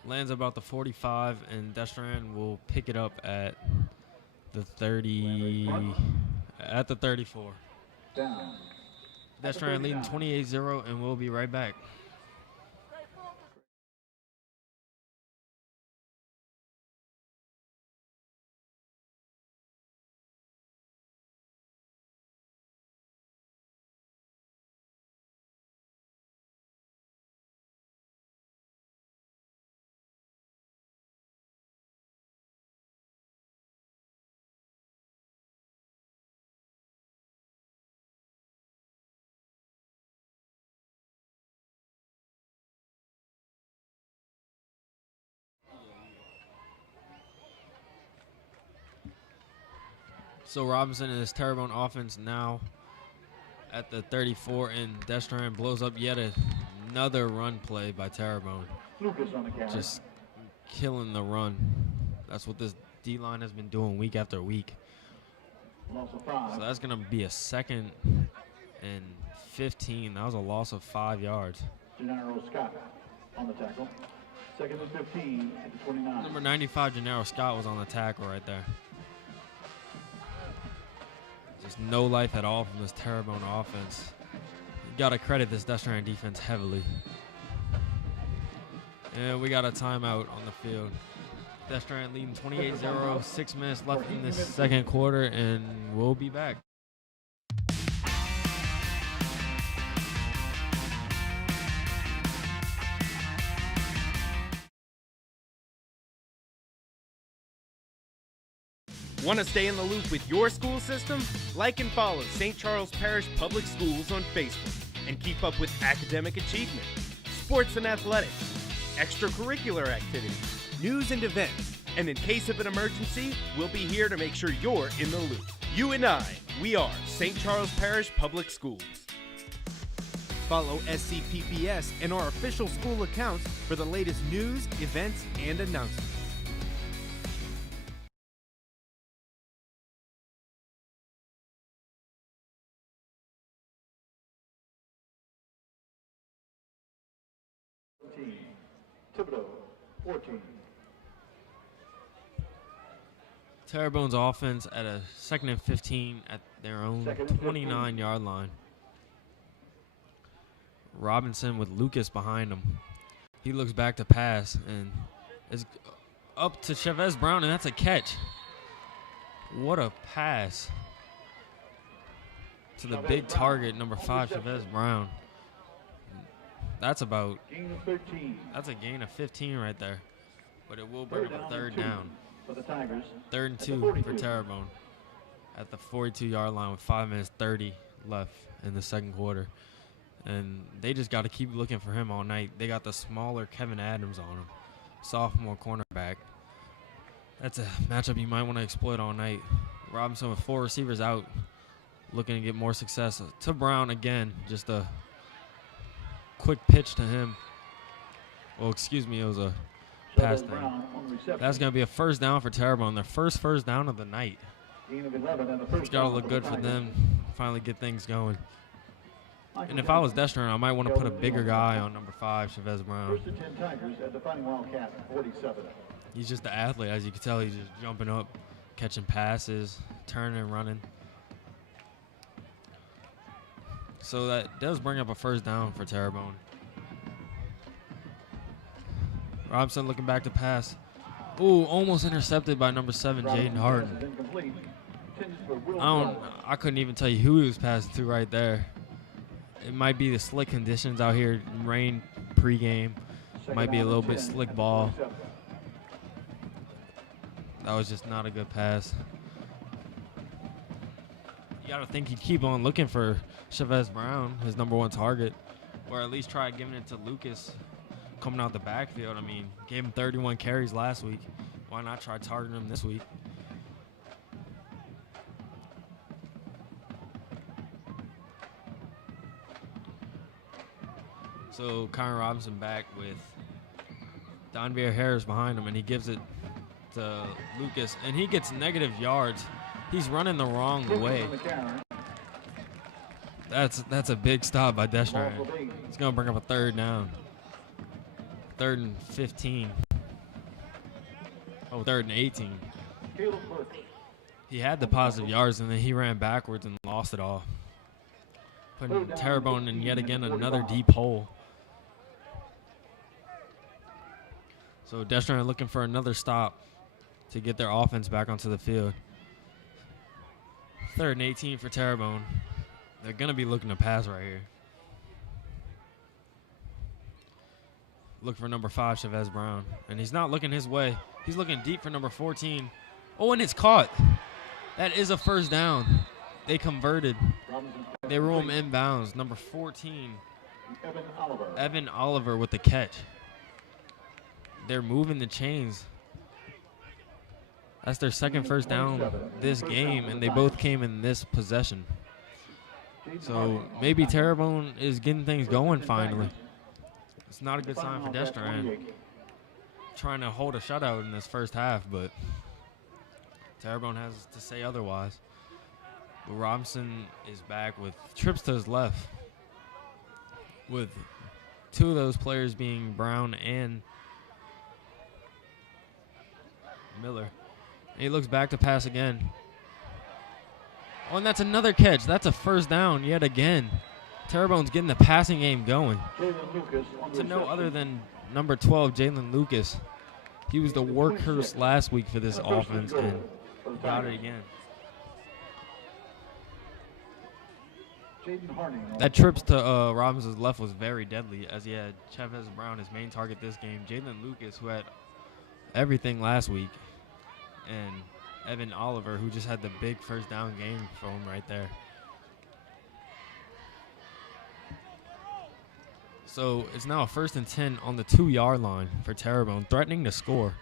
Lands about the 45, and Destron will pick it up at the 30, at the 34. Down. Destron leading 28-0, and we'll be right back. So Robinson and his Terrebonne offense now at the 34, and Destrehan blows up yet another run play by Terrebonne. Lucas on the carry. Just killing the run. That's what this D-line has been doing week after week. Loss of 5. So that's going to be a 2nd and 15. That was a loss of 5 yards. Gennaro Scott on the tackle. 2nd and 15 at the 29. Number 95, Gennaro Scott, was on the tackle right there. Just no life at all from this Terrebonne offense. You got to credit this Destrehan defense heavily. And we got a timeout on the field. Destrehan leading 28-0, 6 minutes left in this second quarter, and we'll be back. Want to stay in the loop with your school system? Like and follow St. Charles Parish Public Schools on Facebook and keep up with academic achievement, sports and athletics, extracurricular activities, news and events. And in case of an emergency, we'll be here to make sure you're in the loop. You and I, we are St. Charles Parish Public Schools. Follow SCPPS and our official school accounts for the latest news, events, and announcements. Thibodeau, 14. Terrebonne's offense at a 2nd and 15 at their own 29-yard line. Robinson with Lucas behind him. He looks back to pass and is up to Chavez Brown, and that's a catch. What a pass to the big target, number 5, Chavez Brown. That's a gain of 15 right there, but it will bring up a 3rd down. For the Tigers. 3rd and 2 for Terrebonne at the 42-yard line with 5 minutes 30 left in the second quarter. And they just got to keep looking for him all night. They got the smaller Kevin Adams on him, sophomore cornerback. That's a matchup you might want to exploit all night. Robinson with 4 receivers out, looking to get more success. To Brown again, just a quick pitch to him. Well, excuse me, it was a pass down. That's going to be a 1st down for Terrebonne, their first 1st down of the night. It's got to look good for them, finally get things going. And if I was Destrehan, I might want to put a bigger guy on number 5, Chavez Brown. He's just an athlete, as you can tell. He's just jumping up, catching passes, turning and running. So that does bring up a 1st down for Terrebonne. Robinson looking back to pass. Ooh, almost intercepted by number 7, Jaden Harden. I couldn't even tell you who he was passing to right there. It might be the slick conditions out here, rain pregame. Might be a little bit slick ball. That was just not a good pass. You got to think he'd keep on looking for Chavez Brown, his number 1 target, or at least try giving it to Lucas coming out the backfield. I mean, gave him 31 carries last week. Why not try targeting him this week? So Kyron Robinson back with Donvier Harris behind him, and he gives it to Lucas, and he gets negative yards. He's running the wrong way. That's a big stop by Destrehan. It's going to bring up a 3rd down. 3rd and 15. Oh, 3rd and 18. He had the positive yards, and then he ran backwards and lost it all. Putting Terrebonne in yet again another deep hole. So Destrehan looking for another stop to get their offense back onto the field. 3rd and 18 for Terrebonne. They're going to be looking to pass right here. Look for number 5, Chavez Brown. And he's not looking his way. He's looking deep for number 14. Oh, and it's caught. That is a 1st down. They converted. They roll him inbounds. Number 14, Evan Oliver with the catch. They're moving the chains. That's their second 1st down this game, and they both came in this possession. So maybe Terrebonne is getting things going finally. It's not a good sign for Destrehan. Trying to hold a shutout in this first half, but Terrebonne has to say otherwise. But Robinson is back with trips to his left, with two of those players being Brown and Miller. And he looks back to pass again. Oh, and that's another catch. That's a first down yet again. Terrebonne's getting the passing game going. To no other than number 12, Jalen Lucas. He was the workhorse last week for this offense and got it again. That trips to Robinson's left was very deadly, as he had Chavez Brown, his main target this game, Jalen Lucas, who had everything last week, and Evan Oliver, who just had the big first down game for him right there. So it's now a 1st and 10 on the 2-yard line for Terrebonne, threatening to score.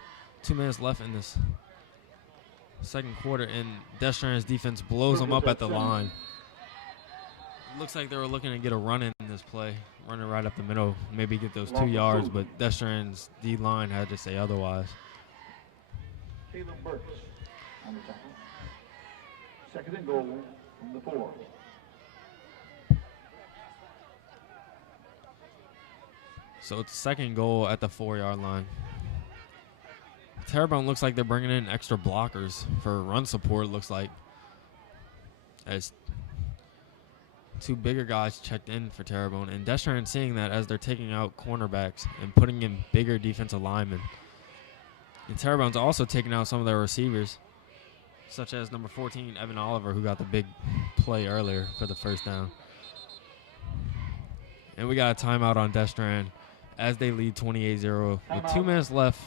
2 minutes left in this second quarter, and Destrehan's defense blows them up at the line. Looks like they were looking to get a run in this play, running right up the middle, maybe get those 2 yards, but Destrehan's D-line had to say otherwise. Caleb Burks on the tackle. 2nd and goal from the 4. So it's 2nd goal at the 4-yard line. Terrebonne looks like they're bringing in extra blockers for run support, looks like, as 2 bigger guys checked in for Terrebonne. And Destrehan seeing that as they're taking out cornerbacks and putting in bigger defensive linemen. And Terrebonne's also taking out some of their receivers, such as number 14, Evan Oliver, who got the big play earlier for the first down. And we got a timeout on Destrehan as they lead 28-0 with 2 minutes left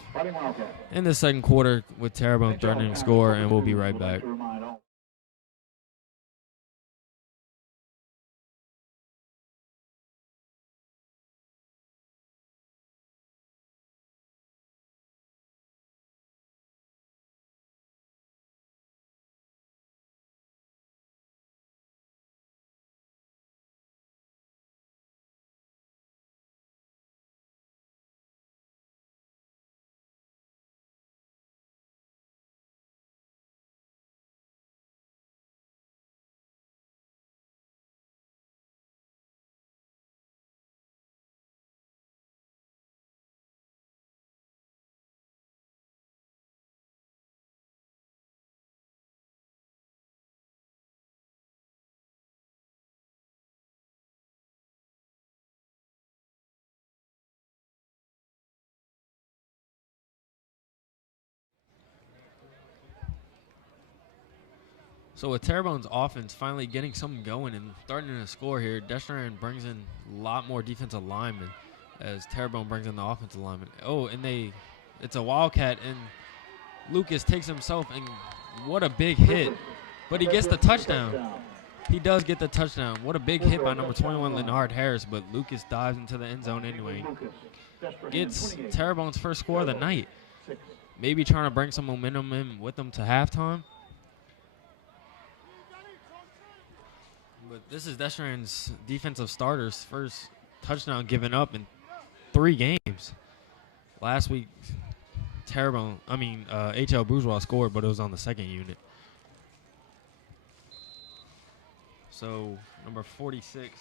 in the second quarter, with Terrebonne threatening to score, and we'll be right back. So with Terrebonne's offense finally getting something going and starting to score here, Destrehan brings in a lot more defensive linemen as Terrebonne brings in the offensive linemen. Oh, and it's a wildcat, and Lucas takes himself, and what a big hit. But he gets the touchdown. He does get the touchdown. What a big hit by number 21, Leonard Harris, but Lucas dives into the end zone anyway. Gets Terrebonne's first score of the night. Maybe trying to bring some momentum in with them to halftime. But this is Destrehan's defensive starters' first touchdown given up in 3 games. Last week, HL Bourgeois scored, but it was on the second unit. So number 46,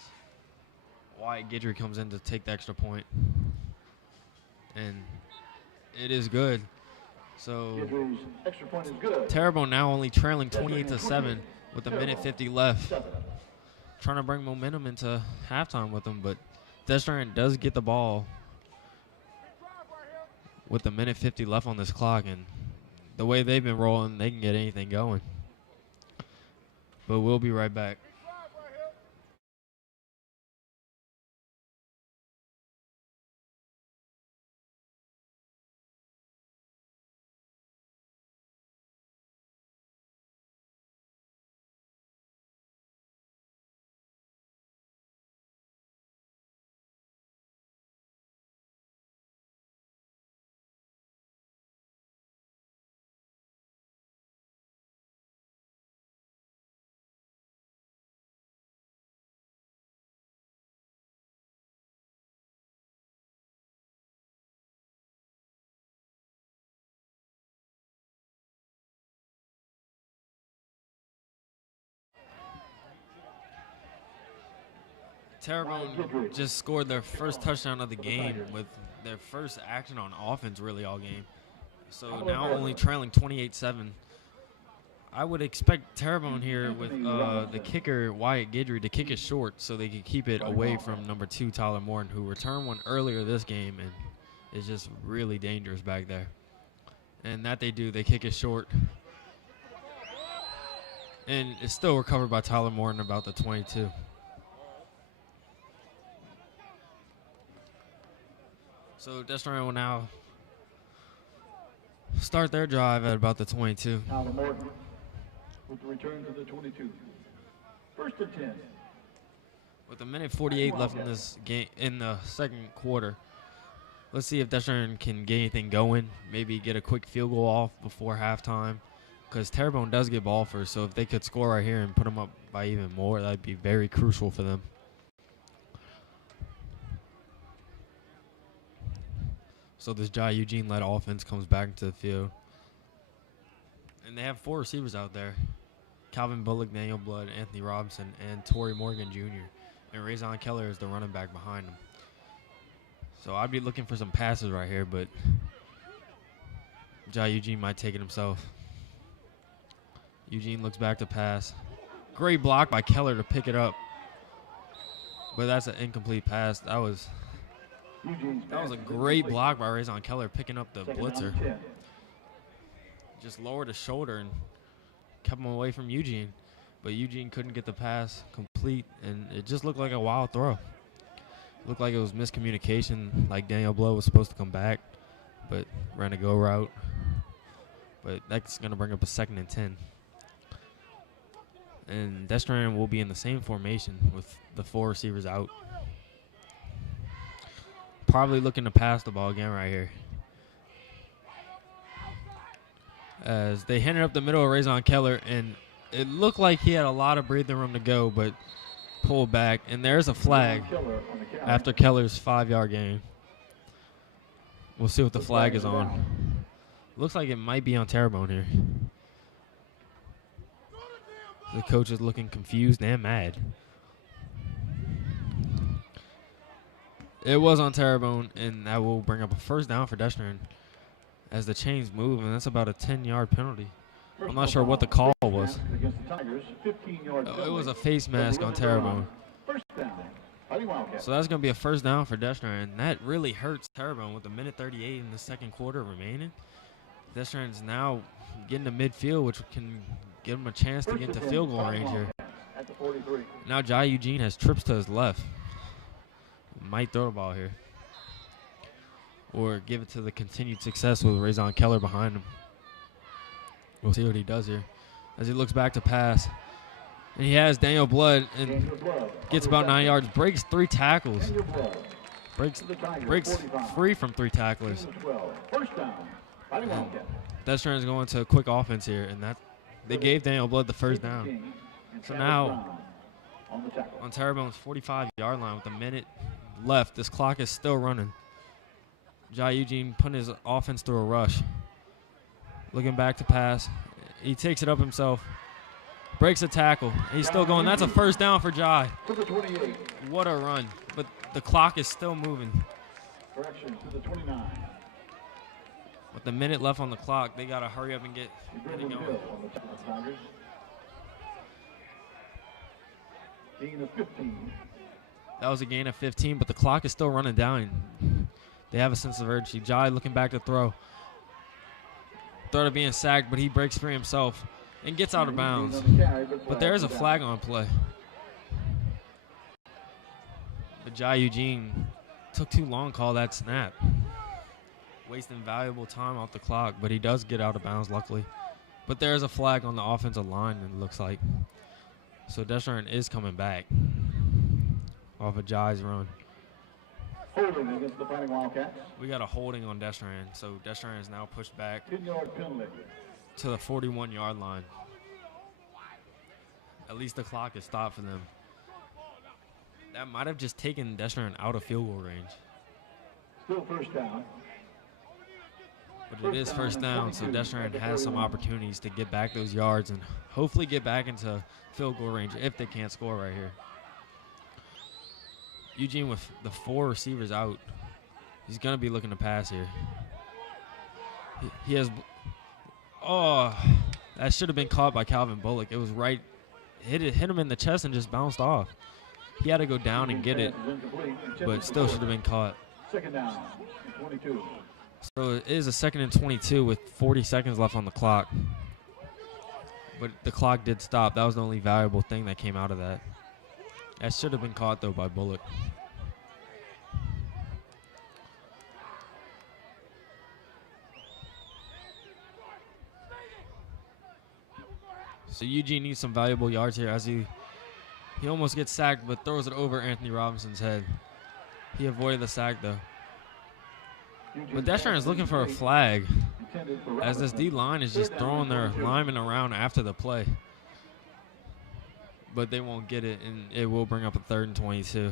Wyatt Guidry, comes in to take the extra point. And it is good. So Extra point is good. Terrebonne now only trailing 28-7 with a minute 50 left. Trying to bring momentum into halftime with them, but Destrehan does get the ball with a minute 50 left on this clock, and the way they've been rolling, they can get anything going. But we'll be right back. Terrebonne just scored their first touchdown of the game with their first action on offense really all game. So now only trailing 28-7. I would expect Terrebonne here with the kicker, Wyatt Guidry, to kick it short so they could keep it away from number 2, Tyler Morton, who returned one earlier this game and is just really dangerous back there. And that they do. They kick it short. And it's still recovered by Tyler Morton about the 22. So Destrain will now start their drive at about the 22. Tyler Morton with the return to the 22. First and 10. With a minute 48 left in this game, in the second quarter, let's see if Destrain can get anything going. Maybe get a quick field goal off before halftime, because Terrebonne does get ball first. So if they could score right here and put them up by even more, that'd be very crucial for them. So this Jai Eugene-led offense comes back into the field. And they have 4 receivers out there. Calvin Bullock, Daniel Blood, Anthony Robinson, and Torrey Morgan Jr. And Raison Keller is the running back behind them. So I'd be looking for some passes right here, but Jai Eugene might take it himself. Eugene looks back to pass. Great block by Keller to pick it up. But that's an incomplete pass. That was a great block by Raison Keller picking up the blitzer. Just lowered his shoulder and kept him away from Eugene. But Eugene couldn't get the pass complete, and it just looked like a wild throw. Looked like it was miscommunication, like Daniel Blow was supposed to come back, but ran a go route. But that's going to bring up a 2nd and 10. And Destrain will be in the same formation with the 4 receivers out. Probably looking to pass the ball again right here. As they handed up the middle of Raison Keller, and it looked like he had a lot of breathing room to go, but pulled back. And there's a flag after Keller's 5-yard gain. We'll see what the flag is on. Looks like it might be on Terrebonne here. The coach is looking confused and mad. It was on Terrebonne, and that will bring up a first down for Destrain as the chains move, and that's about a 10-yard penalty. I'm not sure what the call was. It was a face mask on Terrebonne. So that's going to be a first down for Destrain, and that really hurts Terrebonne with a minute 38 in the second quarter remaining. Destrain's now getting to midfield, which can give him a chance to get into field goal range here. Now Jai Eugene has trips to his left. Might throw the ball here. Or give it to the continued success with Raison Keller behind him. We'll see what he does here. As he looks back to pass. And he has Daniel Blood and gets about 9 yards. Breaks 3 tackles. Breaks free from 3 tacklers. Destrain's going to a quick offense here, and that they gave Daniel Blood the first down. So now on Terrebonne's 45-yard line with a minute left, this clock is still running. Jai Eugene putting his offense through a rush. Looking back to pass. He takes it up himself. Breaks a tackle. He's still going. That's a first down for Jai. What a run. But the clock is still moving. Correction to the 29. With a minute left on the clock, they got to hurry up and get it going. Gain of 15. That was a gain of 15, but the clock is still running down. They have a sense of urgency. Jai looking back to throw. Throw to being sacked, but he breaks free himself and gets out of bounds. But there is a flag on play. But Jai Eugene took too long to call that snap. Wasting valuable time off the clock, but he does get out of bounds, luckily. But there is a flag on the offensive line, it looks like. So Destrain is coming back off of Jai's run. Holding against the Fighting Wildcats. We got a holding on Destrain, so Destrain is now pushed back 10-yard penalty to the 41-yard line. At least the clock is stopped for them. That might have just taken Destrain out of field goal range. Still first down. But it is first down, so Destrain has some opportunities to get back those yards and hopefully get back into field goal range if they can't score right here. Eugene with the 4 receivers out. He's going to be looking to pass here. He has. Oh, that should have been caught by Calvin Bullock. It was right. Hit him in the chest and just bounced off. He had to go down and get it, but still should have been caught. Second down, 22. So it is a 2nd and 22 with 40 seconds left on the clock. But the clock did stop. That was the only valuable thing that came out of that. That should have been caught, though, by Bullock. So Eugene needs some valuable yards here as he almost gets sacked, but throws it over Anthony Robinson's head. He avoided the sack, though. But Deschamps is looking for a flag as this D-line is just throwing their linemen around after the play. But they won't get it, and it will bring up a 3rd and 22.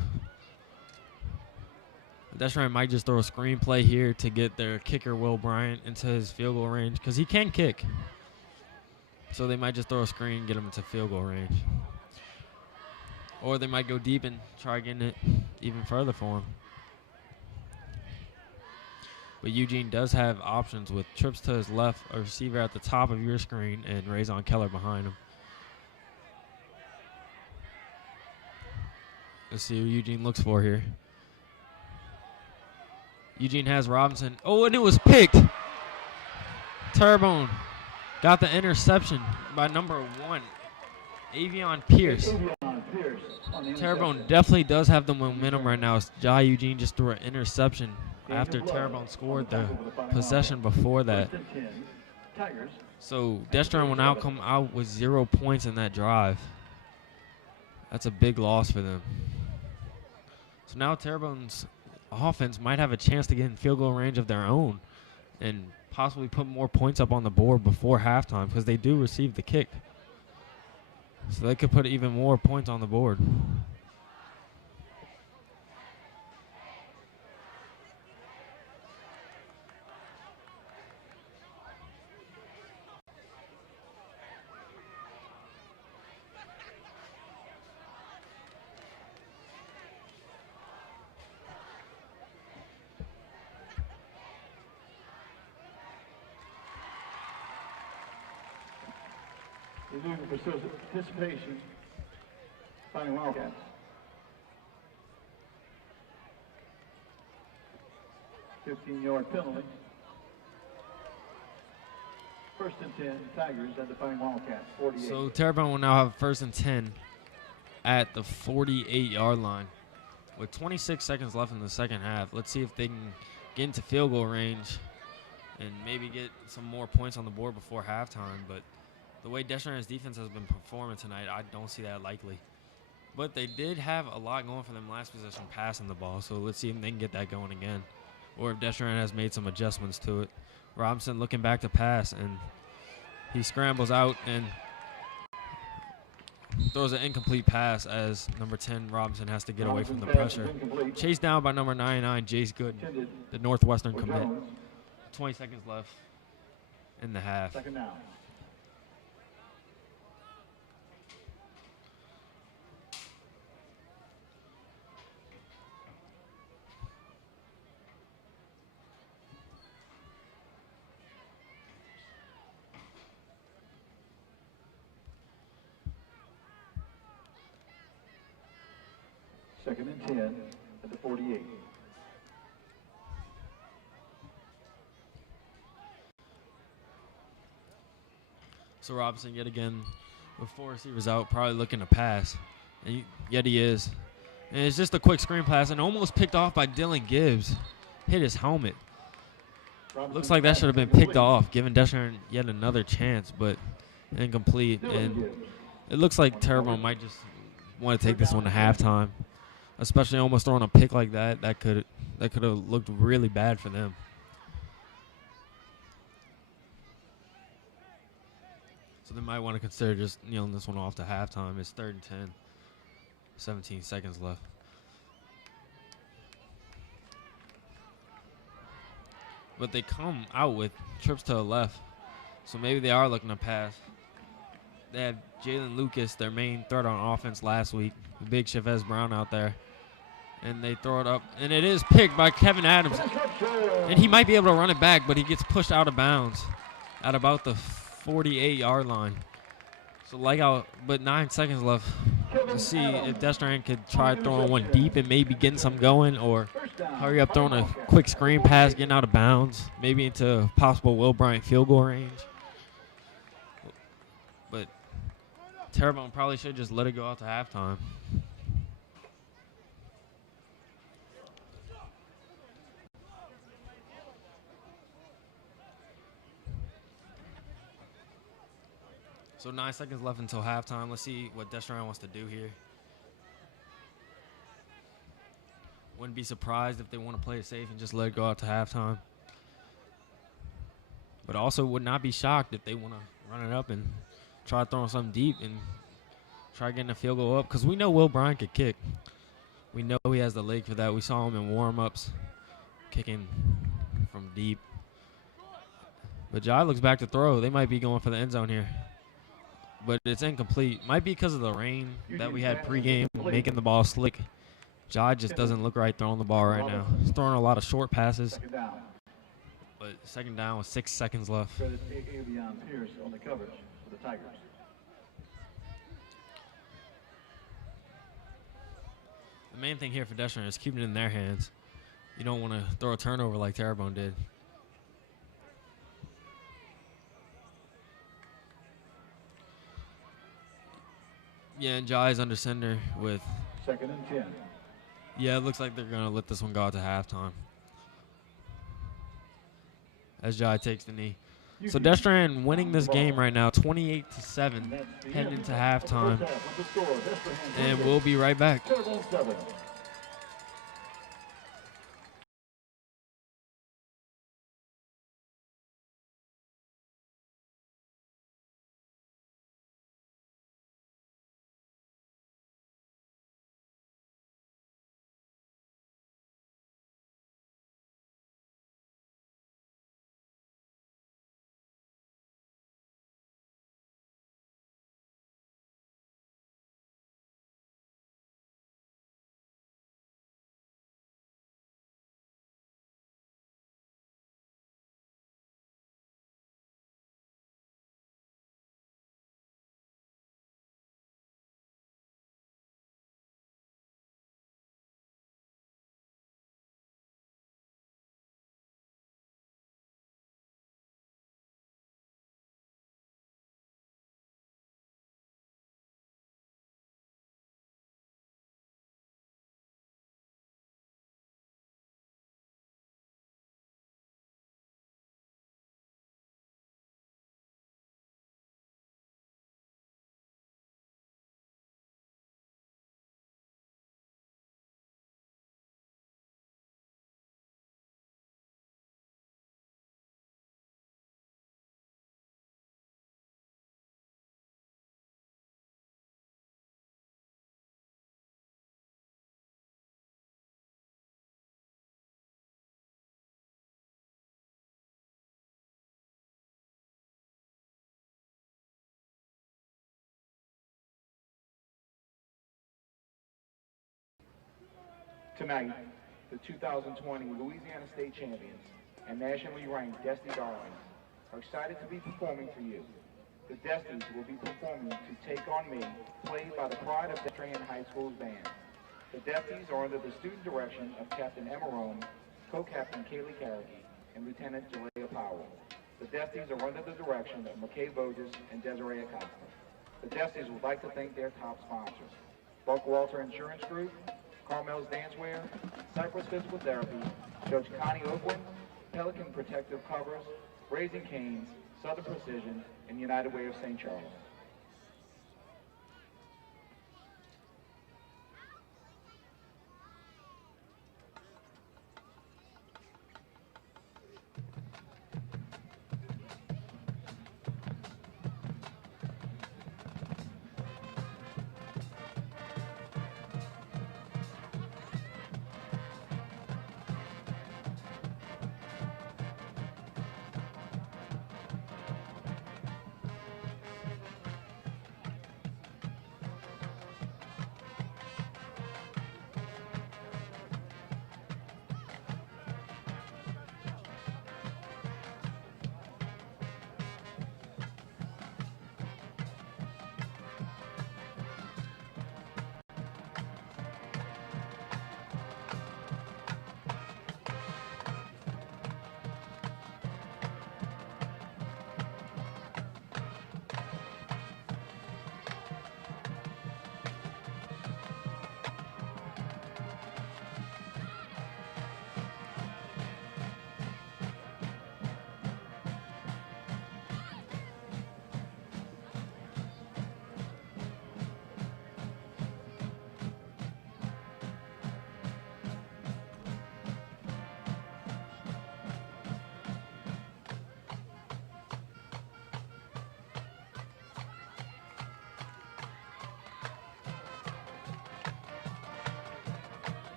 Deschamps might just throw a screen play here to get their kicker, Will Bryant, into his field goal range because he can kick. So they might just throw a screen and get him into field goal range. Or they might go deep and try getting it even further for him. But Eugene does have options with trips to his left, a receiver at the top of your screen, and Raison Keller behind him. Let's see who Eugene looks for here. Eugene has Robinson. Oh, and it was picked. Terrebonne got the interception by number 1, Avion Pierce. Terrebonne definitely does have the momentum right now. Jai Eugene just threw an interception after Terrebonne scored the possession before that. So Deschamps will now come out with 0 points in that drive. That's a big loss for them. So now Terrebonne's offense might have a chance to get in field goal range of their own and possibly put more points up on the board before halftime because they do receive the kick. So they could put even more points on the board. Resume participation, Fighting Wildcats. $15-yard penalty. First and 10, Tigers at the Fighting Wildcats, 48. So Terrebonne will now have 1st and 10 at the 48-yard line with 26 seconds left in the second half. Let's see if they can get into field goal range and maybe get some more points on the board before halftime, but the way Deschamps' defense has been performing tonight, I don't see that likely. But they did have a lot going for them last possession passing the ball, so let's see if they can get that going again. Or if Deschamps has made some adjustments to it. Robinson looking back to pass, and he scrambles out and throws an incomplete pass as number 10, Robinson, has to get away from the pressure. Chased down by number 99, Jace Gooden, the Northwestern commit. 20 seconds left in the half. Second down. Second and 10 at the 48. So Robinson yet again with 4 receivers out, probably looking to pass. And yet he is. And it's just a quick screen pass and almost picked off by Dylan Gibbs. Hit his helmet. Looks like that should have been picked off, giving Deschamps yet another chance, but incomplete. And it looks like Terrebonne might just want to take this one to halftime. Especially almost throwing a pick like that, that could have looked really bad for them. So they might want to consider just kneeling this one off to halftime. It's 3rd and 10, 17 seconds left. But they come out with trips to the left, so maybe they are looking to pass. They have Jalen Lucas, their main threat on offense last week. The big Chavez Brown out there. And they throw it up. And it is picked by Kevin Adams. And he might be able to run it back, but he gets pushed out of bounds at about the 48-yard line. So but 9 seconds left. Let's see if Destrehan could try throwing one deep and maybe getting some going, or hurry up throwing a quick screen pass, getting out of bounds, maybe into possible Will Bryant field goal range. But Terrebonne probably should just let it go out to halftime. So 9 seconds left until halftime. Let's see what Destrehan wants to do here. Wouldn't be surprised if they want to play it safe and just let it go out to halftime. But also would not be shocked if they want to run it up and try throwing something deep and try getting a field goal up. Because we know Will Bryant could kick. We know he has the leg for that. We saw him in warm-ups kicking from deep. But Jai looks back to throw. They might be going for the end zone here. But it's incomplete. Might be because of the rain that we had pregame, making the ball slick. Jai just doesn't look right throwing the ball right now. He's throwing a lot of short passes. But second down with 6 seconds left. Credit Avion Pierce on the coverage for the Tigers. The main thing here for Destrehan is keeping it in their hands. You don't want to throw a turnover like Terrebonne did. Yeah, and Jai's under center with... 2nd and 10. Yeah, it looks like they're going to let this one go out to halftime. As Jai takes the knee. So Destrehan winning this game right now, 28-7, heading into halftime. And we'll be right back. Tonight, the 2020 Louisiana State Champions and nationally ranked Destiny Darlings are excited to be performing for you. The Destinies will be performing to Take On Me, played by the Pride of Destrehan High School's band. The Destinies are under the student direction of Captain Emma Rome, Co-Captain Kaylee Carricky, and Lieutenant Jerea Powell. The Destinies are under the direction of McKay Bogus and Desiree Acosta. The Destinies would like to thank their top sponsors: Buck Walter Insurance Group, Carmel's Dancewear, Cypress Physical Therapy, Judge Connie Oakland, Pelican Protective Covers, Raising Cane's, Southern Precision, and United Way of St. Charles.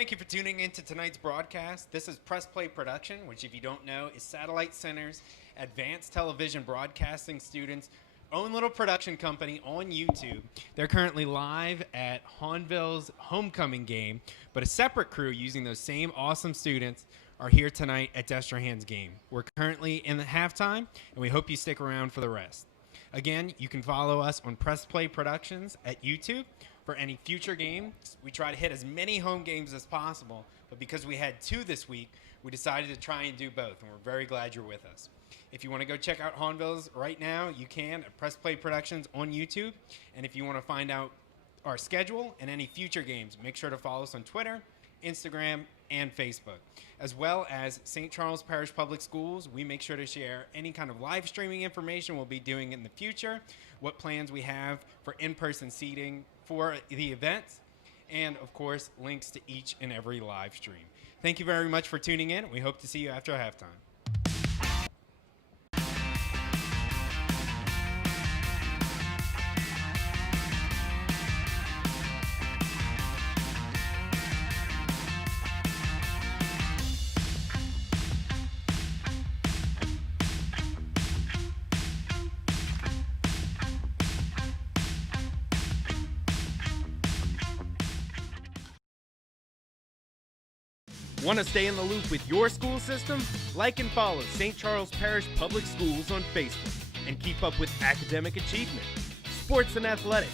Thank you for tuning in to tonight's broadcast. This is Press Play Production, which, if you don't know, is Satellite Center's advanced television broadcasting students' own little production company on YouTube. They're currently live at Hahnville's homecoming game, but a separate crew using those same awesome students are here tonight at Destrehan's game. We're currently in the halftime, and we hope you stick around for the rest. Again, you can follow us on Press Play Productions at YouTube. For any future games, we try to hit as many home games as possible, but because we had 2 this week, we decided to try and do both, and we're very glad you're with us. If you want to go check out Hahnville's right now, you can at Press Play Productions on YouTube, and if you want to find out our schedule and any future games, make sure to follow us on Twitter, Instagram, and Facebook. As well as St. Charles Parish Public Schools, we make sure to share any kind of live streaming information we'll be doing in the future, what plans we have for in-person seating for the events, and of course, links to each and every live stream. Thank you very much for tuning in. We hope to see you after halftime. Want to stay in the loop with your school system? Like and follow St. Charles Parish Public Schools on Facebook and keep up with academic achievement, sports and athletics,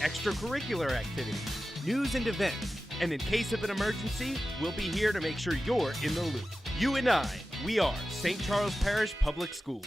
extracurricular activities, news and events. And in case of an emergency, we'll be here to make sure you're in the loop. You and I, we are St. Charles Parish Public Schools.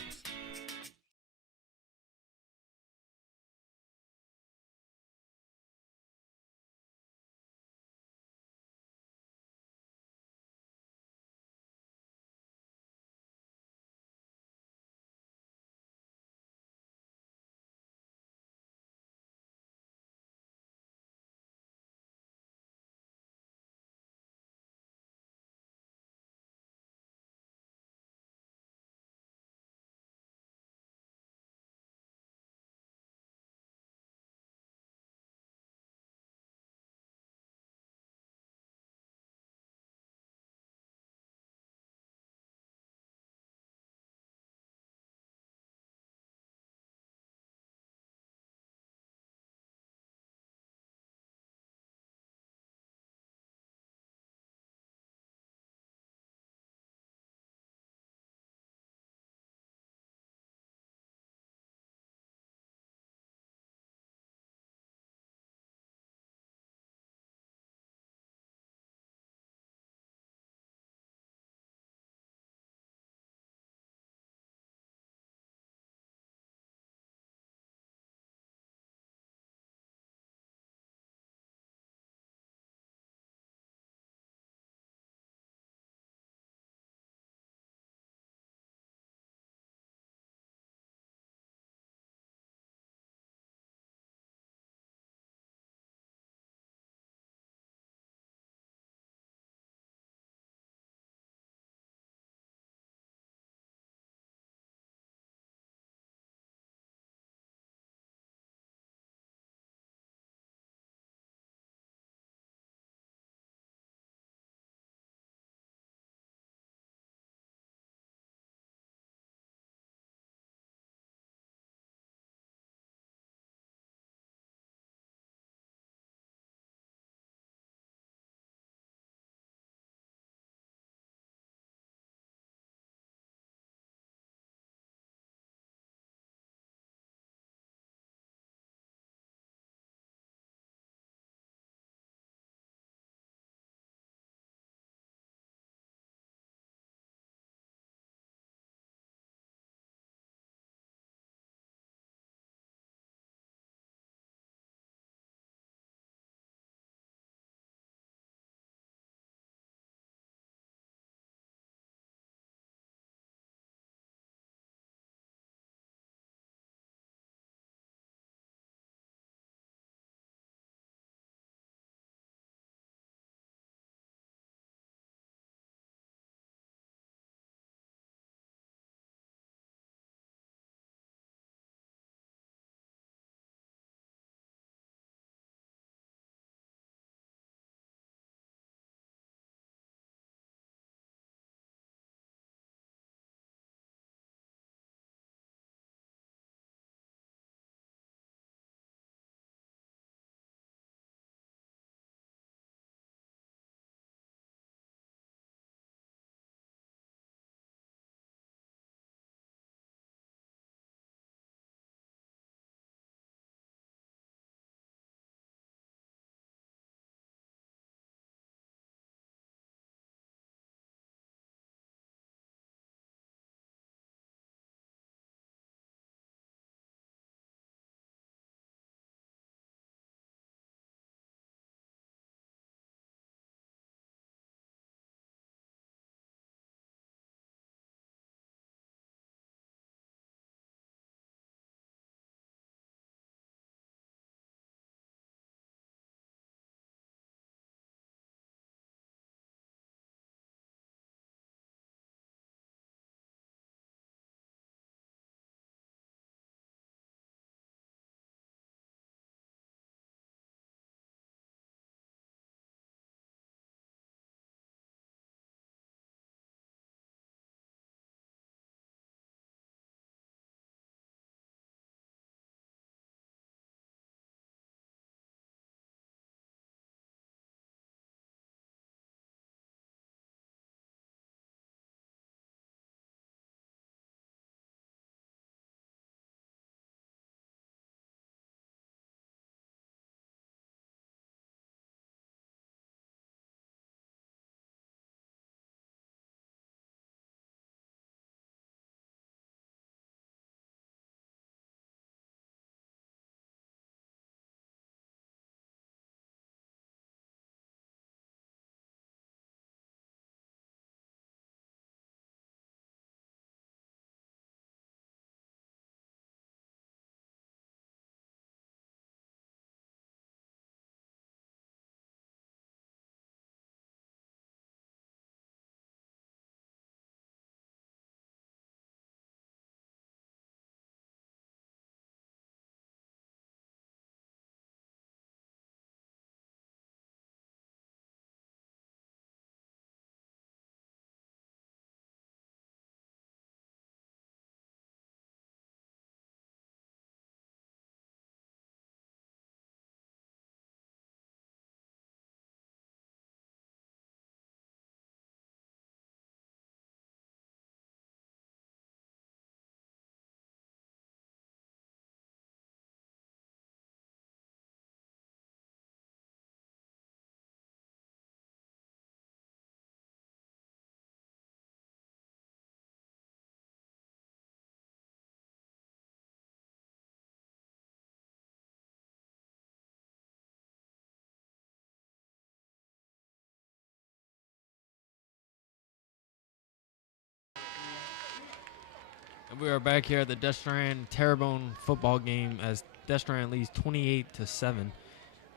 And we are back here at the Destran Terrebonne football game as Destran leads 28-7.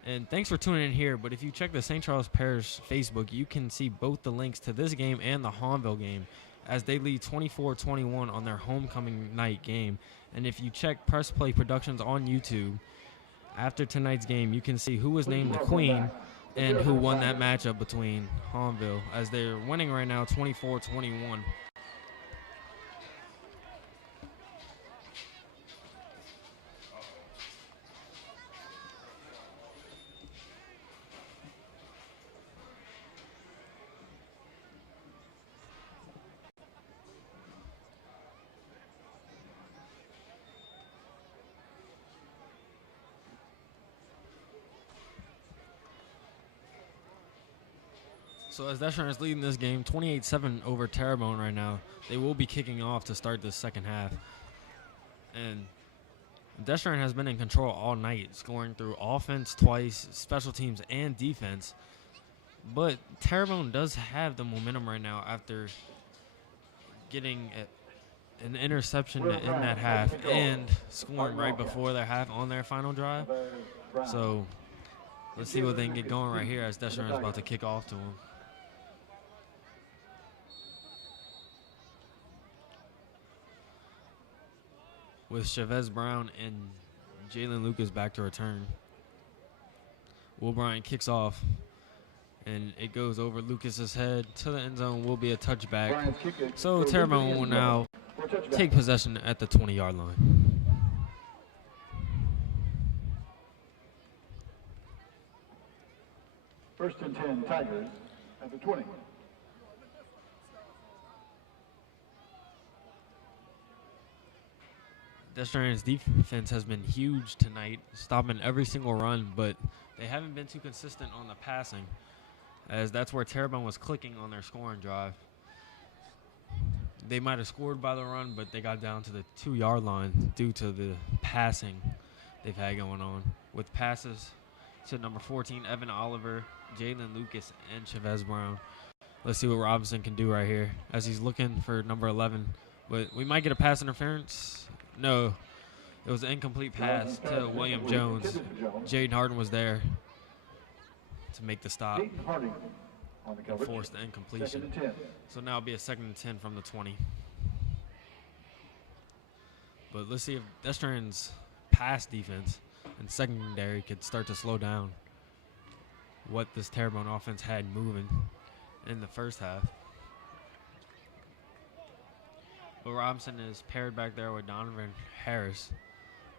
And thanks for tuning in here. But if you check the St. Charles Parish Facebook, you can see both the links to this game and the Hahnville game as they lead 24-21 on their homecoming night game. And if you check Press Play Productions on YouTube, after tonight's game, you can see who was named the Queen and who won that matchup between Hahnville as they're winning right now 24-21. So as Destran is leading this game 28-7 over Terrebonne right now, they will be kicking off to start the second half. And Destran has been in control all night, scoring through offense twice, special teams, and defense. But Terrebonne does have the momentum right now after getting an interception in that half and scoring right before their half on their final drive. So let's see what they can get going right here as Destran is about to kick off to them. With Chavez Brown and Jalen Lucas back to return. Will Bryant kicks off, and it goes over Lucas's head to the end zone. Will be a touchback. So Terrebonne will now take possession at the 20-yard line. First and 10, Tigers at the 20. Destran's defense has been huge tonight, stopping every single run, but they haven't been too consistent on the passing, as that's where Terrebonne was clicking on their scoring drive. They might have scored by the run, but they got down to the 2-yard line due to the passing they've had going on, with passes to number 14, Evan Oliver, Jalen Lucas, and Chavez Brown. Let's see what Robinson can do right here as he's looking for number 11, but we might get a pass interference. No, it was an incomplete pass to William Jones. Jaden Harden was there to make the stop and force the incompletion. So now it'll be a 2nd and 10 from the 20. But let's see if Destran's pass defense and secondary could start to slow down what this Terrebonne offense had moving in the first half. But Robinson is paired back there with Donovan Harris,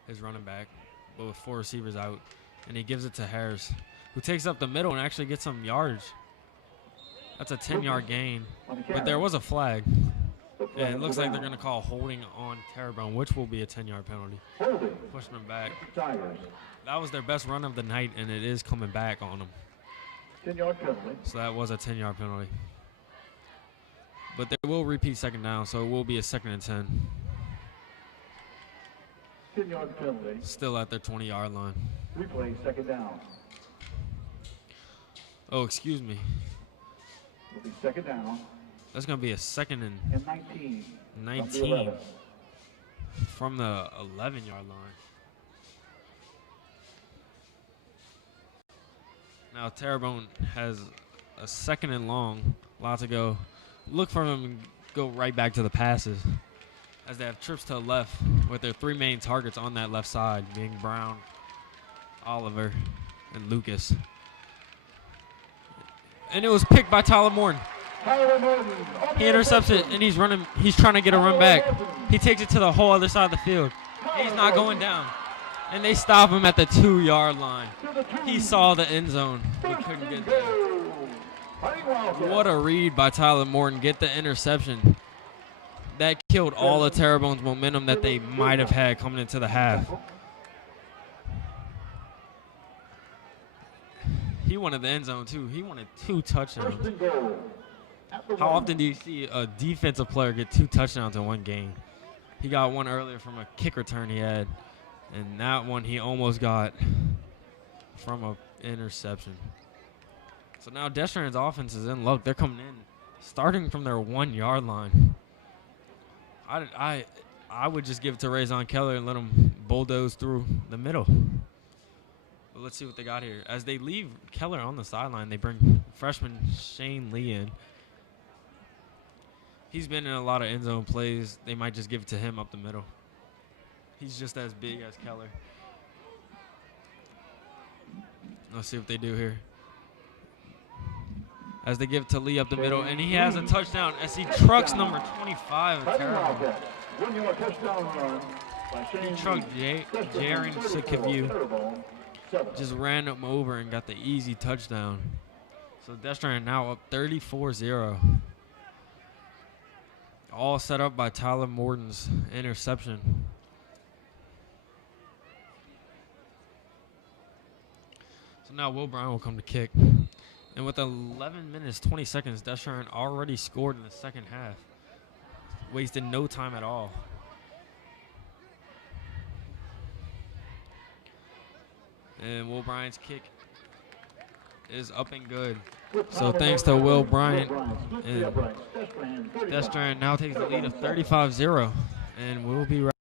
his running back, but with 4 receivers out. And he gives it to Harris, who takes up the middle and actually gets some yards. That's a 10-yard gain. But there was a flag. And it looks like they're going to call holding on Terrebonne, which will be a 10-yard penalty. Pushing them back. That was their best run of the night, and it is coming back on them. 10-yard penalty. So that was a 10-yard penalty. But they will repeat second down, so it will be a 2nd and 10. 10-yard penalty. Still at their 20-yard line. Replay, second down. Oh, excuse me. Will be second down. That's going to be a 2nd and And 19. 19 from the 11-yard line. Now Terrebonne has a 2nd and long. Lot to go. Look for them and go right back to the passes as they have trips to the left with their 3 main targets on that left side, being Brown, Oliver, and Lucas. And it was picked by Tyler Morton. He intercepts it, and he's running. He's trying to get a run back. He takes it to the whole other side of the field. He's not going down. And they stop him at the 2-yard line. He saw the end zone. He couldn't get there. What a read by Tyler Morton. Get the interception. That killed all of Terrebonne's momentum that they might have had coming into the half. He wanted the end zone, too. He wanted 2 touchdowns. How often do you see a defensive player get 2 touchdowns in one game? He got one earlier from a kick return he had, and that one he almost got from an interception. So now Destran's offense is in luck. They're coming in, starting from their 1-yard line. I I would just give it to Raison Keller and let him bulldoze through the middle. But let's see what they got here. As they leave Keller on the sideline, they bring freshman Shane Lee in. He's been in a lot of end zone plays. They might just give it to him up the middle. He's just as big as Keller. Let's see what they do here. As they give it to Lee up the middle, and he has a touchdown as he trucks number 25. Terrible. 1-yard touchdown run by Shane He trucked Jaron Sikaview. Just ran him over and got the easy touchdown. So Destrehan now up 34-0. All set up by Tyler Morton's interception. So now Will Bryan will come to kick. And with 11 minutes, 20 seconds, Destrehan already scored in the second half. Wasted no time at all. And Will Bryan's kick is up and good. So thanks to Will Bryant, and Destrehan now takes the lead of 35-0. And we'll be right.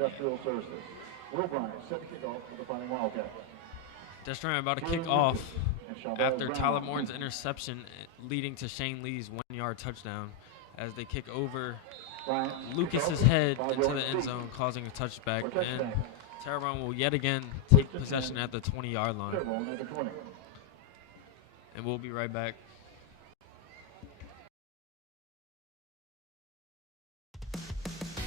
Industrial Services. Will Bryant set to kick off for the Fighting Wildcats. Destrehan about to kick off after Tyler Morton's interception, leading to Shane Lee's 1-yard touchdown as they kick over Lucas's head into the end zone, causing a touchback. And Terrebonne will yet again take possession at the 20-yard line. And we'll be right back.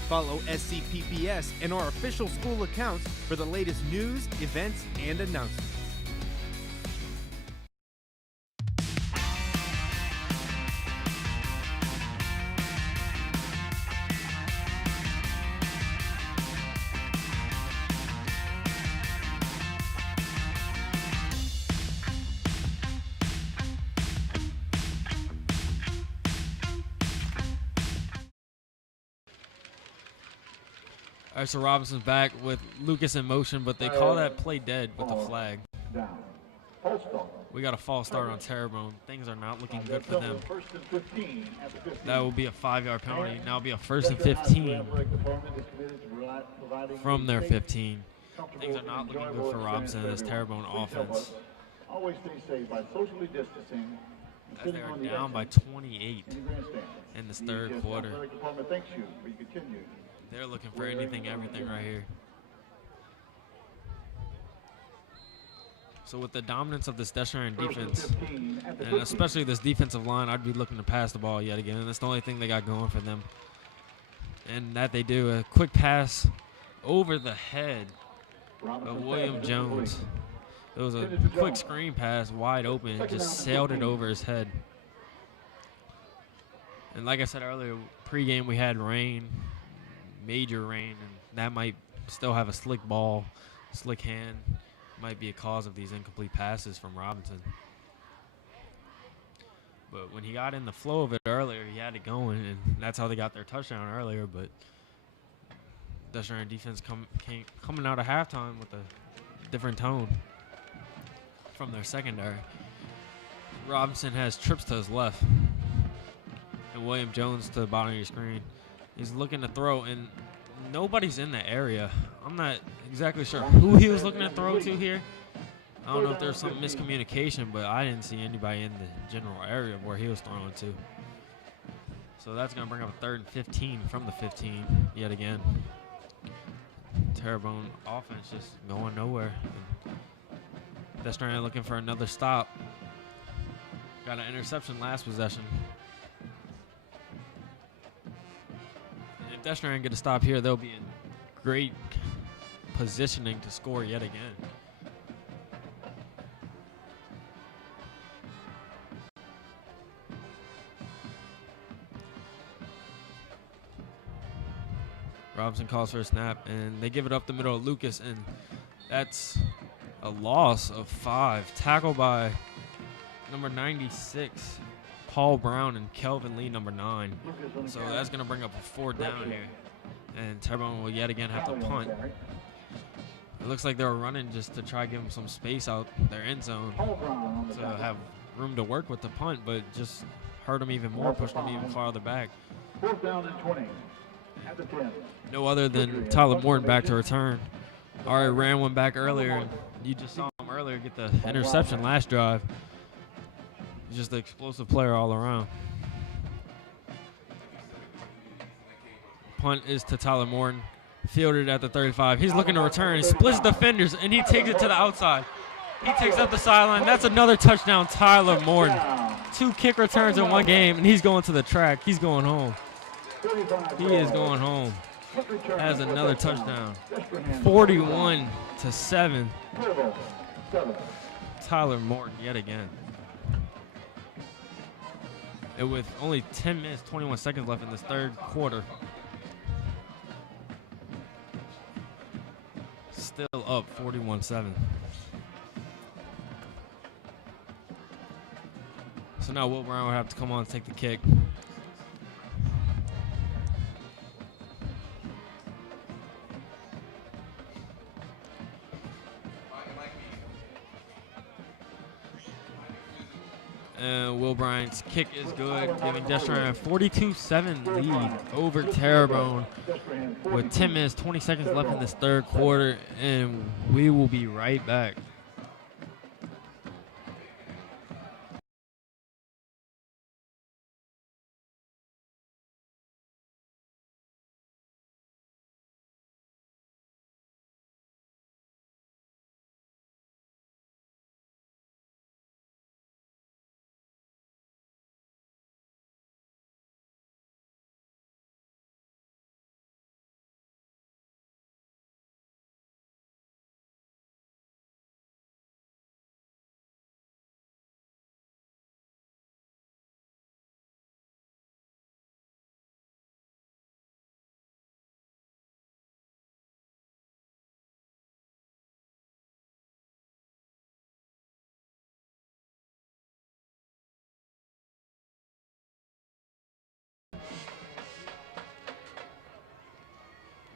Follow SCPPS and our official school accounts for the latest news, events, and announcements. All right, so Robinson's back with Lucas in motion, but they call that play dead with the flag. We got a false start on Terrebonne. Things are not looking good for them. That will be a 5-yard penalty. Now it'll be a 1st and 15 from their 15. Things are not looking good for Robinson and this Terrebonne offense. Always stay safe by socially distancing. As they are down by 28 in this third quarter. Thanks you for your continued. They're looking for anything, everything right here. So with the dominance of this Destrehan defense, and especially this defensive line, I'd be looking to pass the ball yet again. That's the only thing they got going for them. And that they do. A quick pass over the head of William Jones. It was a quick screen pass, wide open. It just sailed it over his head. And like I said earlier, pregame we had rain. Major rain, and that might still have a slick ball, slick hand. Might be a cause of these incomplete passes from Robinson. But when he got in the flow of it earlier, he had it going, and that's how they got their touchdown earlier. But Destrehan defense coming out of halftime with a different tone from their secondary. Robinson has trips to his left, and William Jones to the bottom of your screen. He's looking to throw, and nobody's in the area. I'm not exactly sure who he was looking to throw to here. I don't know if there's some miscommunication, but I didn't see anybody in the general area of where he was throwing to. So that's going to bring up a 3rd and 15 from the 15 yet again. Terrebonne offense just going nowhere. Destrehan looking for another stop. Got an interception last possession. And if Destrehan get a stop here, they'll be in great positioning to score yet again. Robinson calls for a snap, and they give it up the middle of Lucas, and that's a loss of 5. Tackled by number 96, Paul Brown, and Kelvin Lee, number 9. So that's going to bring up a 4th down here, and Terrebonne will yet again have to punt. It looks like they were running just to try to give them some space out their end zone to have room to work with the punt, but just hurt them even more, pushed them even farther back. 4th down and 20. At the 10. No other than Tyler Morton back to return. Already ran one back earlier. You just saw him earlier get the interception last drive. He's just an explosive player all around. Punt is to Tyler Morton. Fielded at the 35. He's looking to return. He splits defenders, and he takes it to the outside. He takes up the sideline. That's another touchdown, Tyler Morton. 2 kick returns in one game, and he's going to the track. He's going home. He is going home. Has another touchdown. 41-7. Tyler Morton yet again. And with only 10 minutes, 21 seconds left in this 3rd quarter. Still up 41-7. So now Will Brown will have to come on and take the kick. And Will Bryant's kick is good, giving Destrehan a 42-7 lead over Terrebonne with 10 minutes, 20 seconds left in this 3rd quarter, and we will be right back.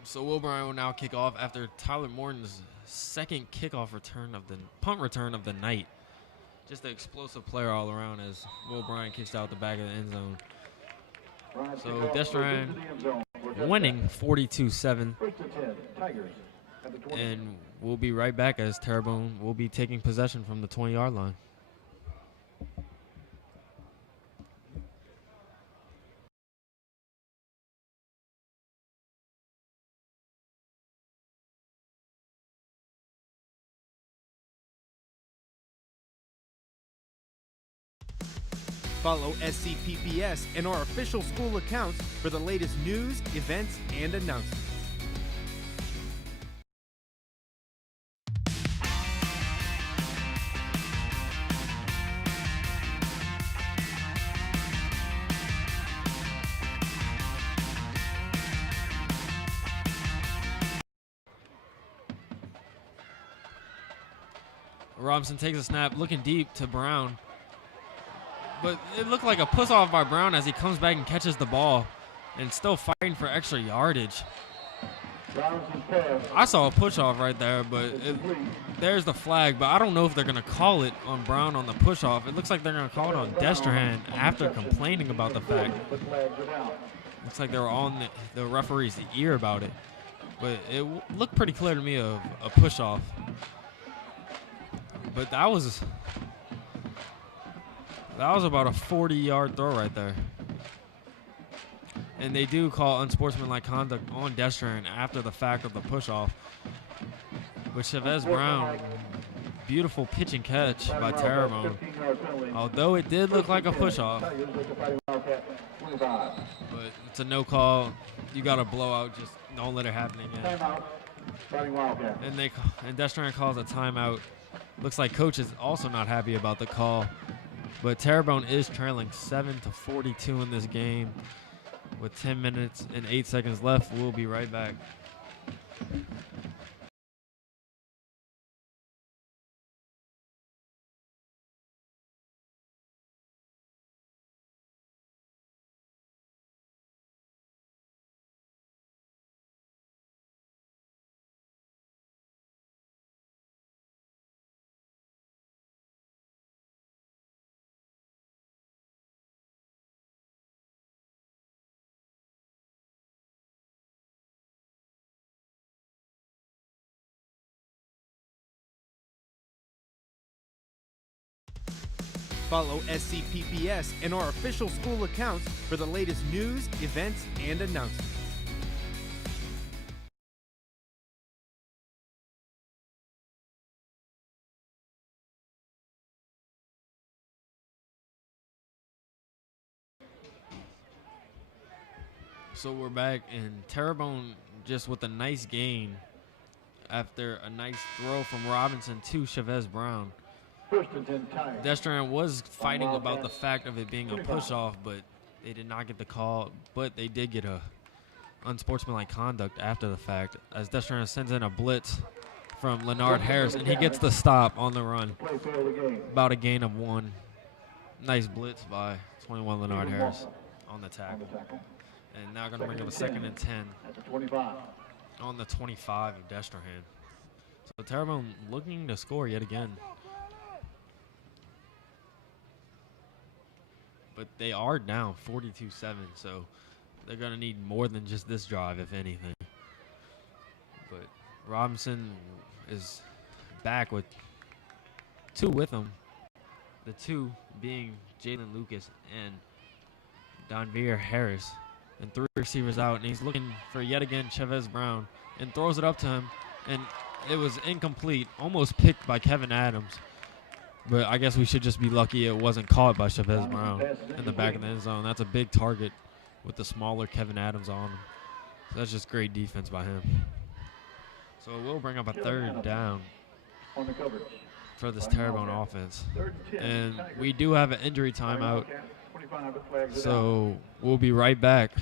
So Will Bryant will now kick off after Tyler Morton's 2nd kickoff return of the punt return of the night. Just an explosive player all around as Will Bryant kicks out the back of the end zone. So Destrehan winning 42-7. And we'll be right back as Terrebonne will be taking possession from the 20-yard line. Follow SCPPS and our official school accounts for the latest news, events, and announcements. Robinson takes a snap, looking deep to Brown. But it looked like a push-off by Brown as he comes back and catches the ball and still fighting for extra yardage. I saw a push-off right there, but there's the flag. But I don't know if they're going to call it on Brown on the push-off. It looks like they're going to call it on Destrehan after complaining about the fact. Looks like they were on the referee's ear about it. But it looked pretty clear to me of a push-off. But that was about a 40-yard throw right there. And they do call unsportsmanlike conduct on Destrehan after the fact of the push-off. But Chavez Brown beautiful pitch and catch by Terrebonne. 15-yard penalty. Although it did look like a push-off, Tigers at the Fighting Wildcat 25. but it's a no call. You got to blow out. Just don't let it happen again. Timeout. Fighting Wildcat. And Destrehan calls a timeout. Looks like coach is also not happy about the call. But Terrebonne is trailing 7-42 in this game. With 10 minutes and 8 seconds left, we'll be right back. Follow SCPPS and our official school accounts for the latest news, events, and announcements. So we're back, and Terrebonne just with a nice gain after a nice throw from Robinson to Chavez Brown. First and 10 Tigers. Destrehan was fighting about the fact of it being a push-off, but they did not get the call. But they did get a unsportsmanlike conduct after the fact, as Destrehan sends in a blitz from Leonard Harris, and he gets the stop on the run. Play fail the game. About a gain of 1. Nice blitz by 21 Leonard Harris on the On tackle. the tackle. And now going to bring up a 2nd and 10 At the 25. on the 25 of Destrehan. So Terrebonne looking to score yet again. But they are down 42-7, so they're going to need more than just this drive, if anything. But Robinson is back with 2 with him. The 2 being Jalen Lucas and Donvier Harris. And 3 receivers out, and he's looking for yet again Chavez Brown and throws it up to him. And it was incomplete, almost picked by Kevin Adams. But I guess we should just be lucky it wasn't caught by Chavez Brown in the back of the end zone. That's a big target with the smaller Kevin Adams on him. So that's just great defense by him. So we'll bring up a 3rd down On the coverage. for this Terrebonne offense. 3rd and 10. And Tigers. we do have an injury Fighting timeout, Wildcat 25, but flags it out. so we'll be right back.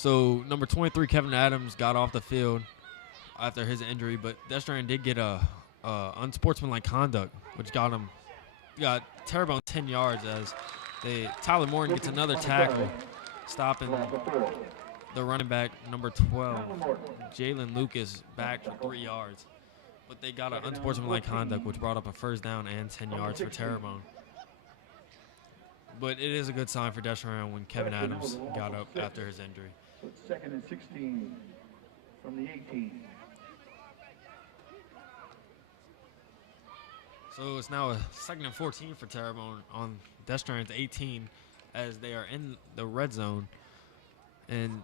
So number 23, Kevin Adams, got off the field after his injury, but Destrehan did get a unsportsmanlike conduct, which got Terrebonne 10 yards as Tyler Morton gets another tackle, stopping the running back, number 12, Jalen Lucas, back for 3 yards. But they got an unsportsmanlike conduct, which brought up a first down and 10 yards for Terrebonne. But it is a good sign for Destrehan when Kevin Adams got up after his injury. So it's 2nd and 16 from the 18. So it's now a 2nd and 14 for Terrebonne on Destrehan's 18 as they are in the red zone. And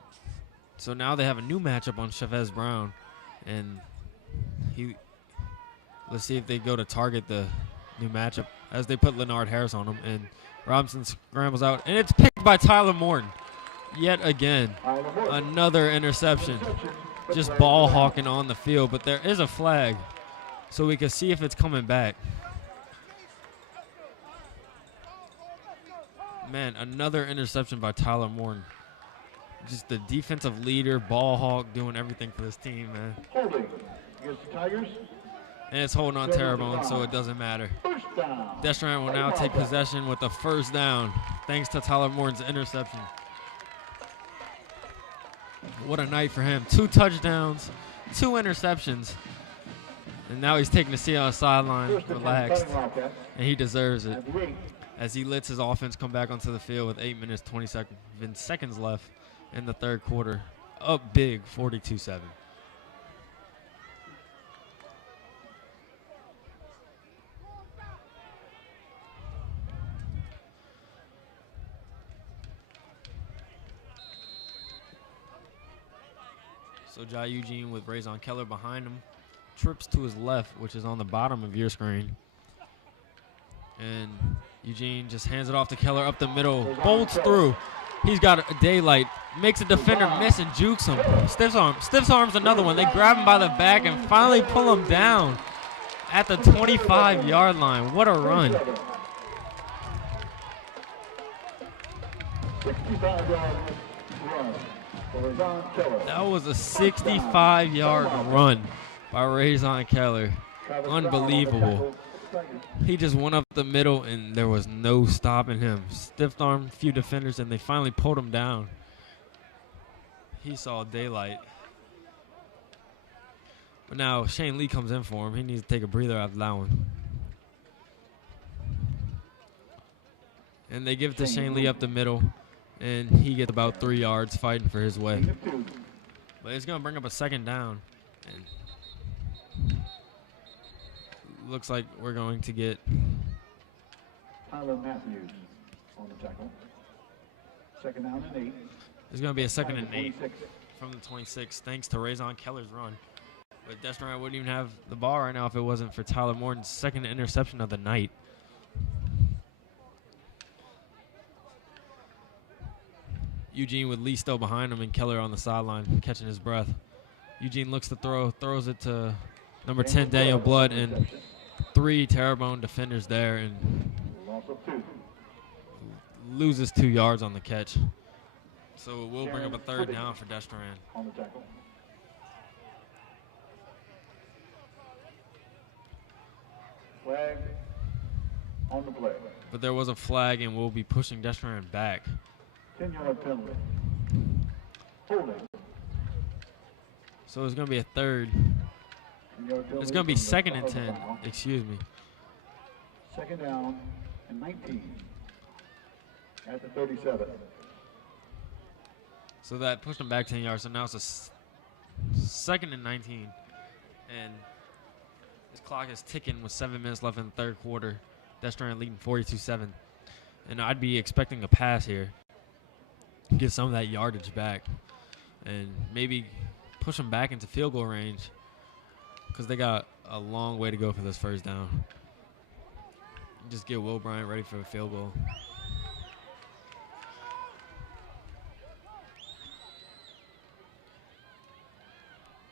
so now they have a new matchup on Chavez Brown. And let's see if they go to target the new matchup as they put Leonard Harris on him. And Robinson scrambles out. And it's picked by Tyler Morton. Yet again, another interception. Just ball hawking on the field. But there is a flag, so we can see if it's coming back. Man, another interception by Tyler Morton. Just the defensive leader, ball hawk, doing everything for this team, man. Holding against the Tigers. And it's holding on Terrebonne, so it doesn't matter. First down. Destrehan will now take possession with the first down, thanks to Tyler Morton's interception. What a night for him. 2 touchdowns, 2 interceptions. And now he's taking a seat on the sideline, relaxed. And he deserves it, as he lets his offense come back onto the field with 8 minutes, 20 seconds left in the third quarter. Up big, 42-7. So Jai Eugene with Razon Keller behind him. Trips to his left, which is on the bottom of your screen. And Eugene just hands it off to Keller up the middle. Bolts through. He's got a daylight. Makes a defender miss and jukes him. Stiff arms another one. They grab him by the back and finally pull him down at the 25-yard line. What a run. 65-yard run. That was a 65-yard run by Razon Keller. Unbelievable. He just went up the middle, and there was no stopping him. Stiff arm, few defenders, and they finally pulled him down. He saw daylight. But now Shane Lee comes in for him. He needs to take a breather after that one. And they give it to Shane Lee up the middle, and he gets about 3 yards fighting for his way. But it's going to bring up a second down. And looks like we're going to get Tyler Matthews on the tackle. 2nd down and 8. There's going to be a 2nd and 8 from the 26, thanks to Razon Keller's run. But Destrehan wouldn't even have the ball right now if it wasn't for Tyler Morton's 2nd interception of the night. Eugene with Lee still behind him and Keller on the sideline catching his breath. Eugene looks to throw, throws it to number 10, Daniel Blood, and 3 Terrebonne defenders there, and loses 2 yards on the catch. So it will bring up a third down for Destrehan. On the tackle. Flag on the play. But there was a flag, and we'll be pushing Destrehan back. 10-yard penalty. Holding. So it's going to be a third. It's going to be 2nd and 10. Excuse me. 2nd down and 19 at the 37. So that pushed them back 10 yards. So now it's a 2nd and 19. And this clock is ticking with 7 minutes left in the third quarter. Destrehan leading 42-7. And I'd be expecting a pass here. Get some of that yardage back. And maybe push them back into field goal range, because they got a long way to go for this first down. Just get Will Bryant ready for a field goal.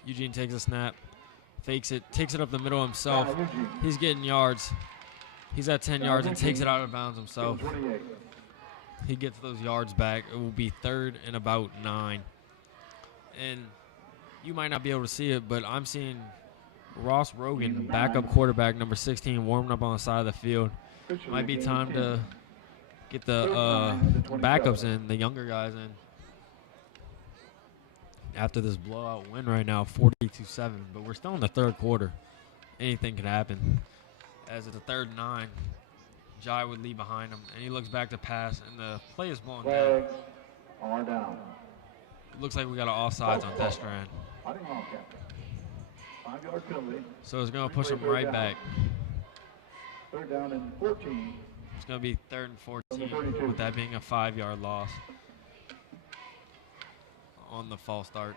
Eugene takes a snap, fakes it, takes it up the middle himself. He's getting yards. He's at 10 yards and takes it out of bounds himself. He gets those yards back. It will be 3rd and about 9 And you might not be able to see it, but I'm seeing Ross Rogan, backup quarterback, number 16, warming up on the side of the field. Might be time to get the backups in, the younger guys in. After this blowout win right now, 42-7, but we're still in the third quarter. Anything could happen. As it's a 3rd and 9, Jai would lead behind him, and he looks back to pass, and the play is blown down. Flags are down. It looks like we got an offsides on Destran. Fighting Wildcats. 5-yard penalty. So it's going to push him right back. 3rd down and 14. It's going to be 3rd and 14, with that being a 5-yard loss on the false start.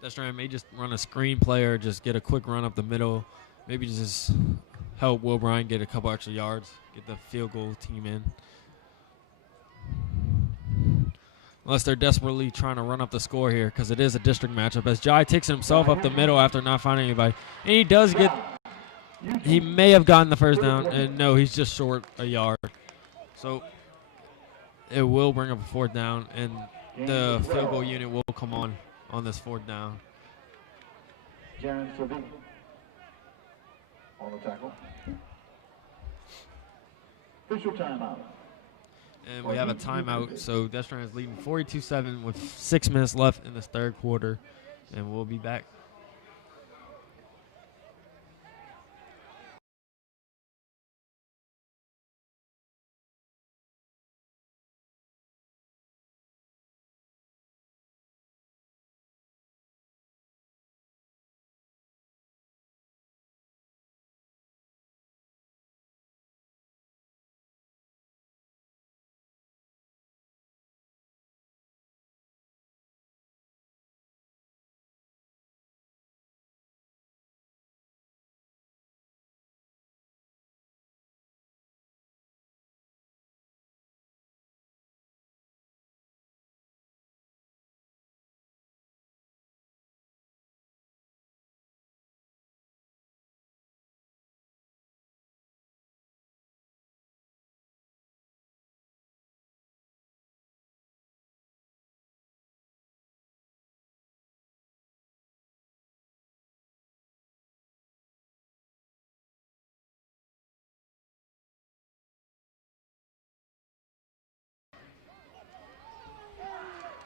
Destran may just run a screen play or just get a quick run up the middle. Maybe just help Will Bryant get a couple extra yards, get the field goal team in. Unless they're desperately trying to run up the score here, because it is a district matchup. As Jai takes himself up the middle after not finding anybody. And he does get, he may have gotten the first down, and no, he's just short a yard. So it will bring up a 4th down, and the field goal unit will come on this 4th down. Jaron Savini on the tackle. Official timeout. And we have a timeout, so Destran is leading 42-7 with 6 minutes left in this 3rd quarter, and we'll be back.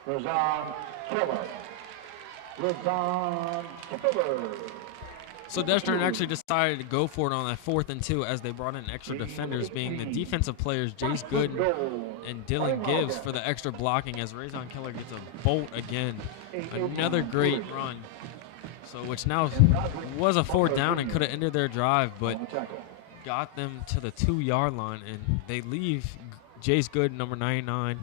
Razan Killer. Razan Killer. So Destran actually decided to go for it on that 4th and 2 as they brought in extra defenders, being the defensive players Jace Gooden and Dylan Gibbs for the extra blocking, as Razan Keller gets a bolt again. Another great run. So which now was a 4th down and could have ended their drive, but got them to the 2-yard line, and they leave Jace Gooden, number 99,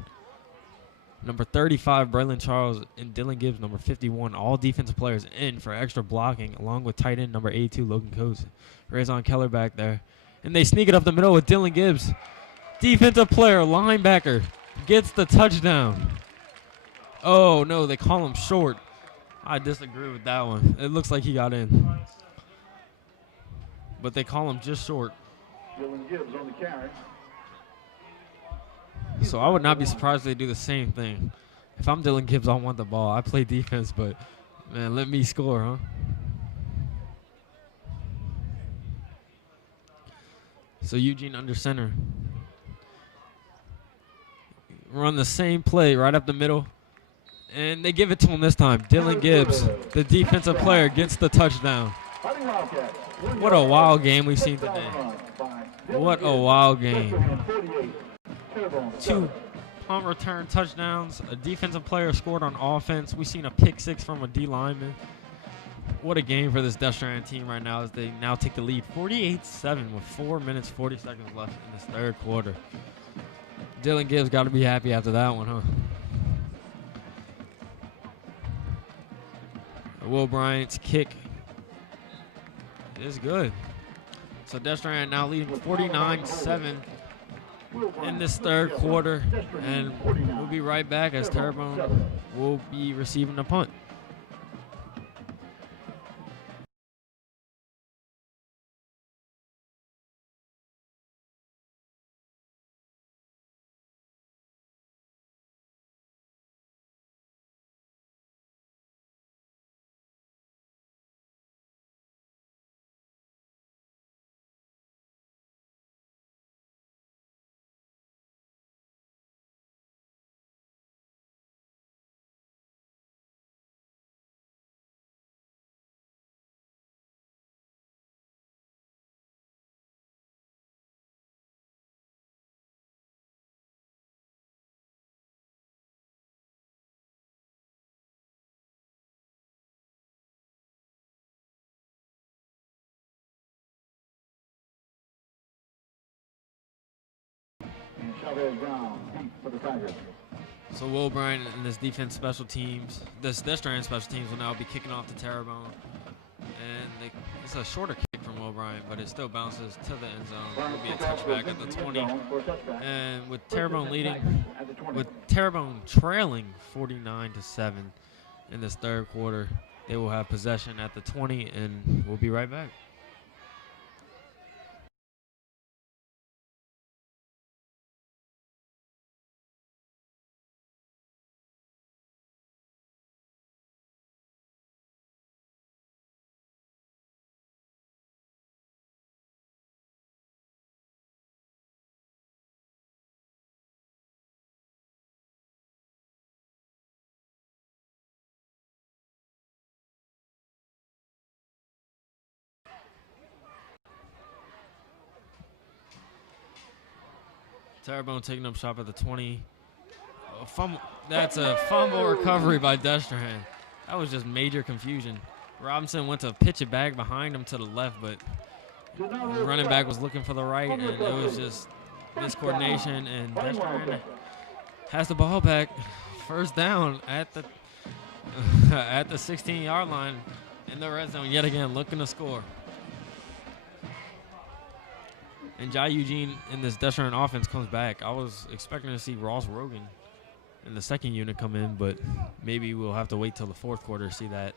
number 35, Braylon Charles, and Dylan Gibbs, number 51, all defensive players in for extra blocking, along with tight end number 82, Logan Coates. Razan Keller back there. And they sneak it up the middle with Dylan Gibbs. Defensive player, linebacker, gets the touchdown. Oh, no, they call him short. I disagree with that one. It looks like he got in. But they call him just short. Dylan Gibbs on the carry. So I would not be surprised if they do the same thing. If I'm Dylan Gibbs, I want the ball. I play defense, but, man, let me score, huh? So Eugene under center. Run the same play right up the middle. And they give it to him this time. Dylan Gibbs, the defensive player, gets the touchdown. What a wild game we've seen today. What a wild game. 2 punt return touchdowns. A defensive player scored on offense. We've seen a pick 6 from a D lineman. What a game for this Destran team right now as they now take the lead 48-7 with 4 minutes, 40 seconds left in this 3rd quarter. Dylan Gibbs got to be happy after that one, huh? Will Bryant's kick is good. So Destran now leading 49-7 in this 3rd quarter. And we'll be right back as Terrebonne will be receiving the punt. Chavez Brown, deep for the Tigers. So Will Bryant and this defense special teams, this strand special teams will now be kicking off to Terrebonne. And it's a shorter kick from Will Bryant, but it still bounces to the end zone. It will be a touchback at the 20. And with Terrebonne leading, with Terrebonne trailing 49-7 in this third quarter, they will have possession at the 20, and we'll be right back. Terrebonne taking up shop at the 20. That's a fumble recovery by Destrehan. That was just major confusion. Robinson went to pitch it back behind him to the left, but the running back was looking for the right, and it was just miscoordination, and Destrehan has the ball back. First down at the at the 16-yard line in the red zone yet again, looking to score. And Jai Eugene in this Destrehan offense comes back. I was expecting to see Ross Rogan in the second unit come in, but maybe we'll have to wait till the fourth quarter to see that.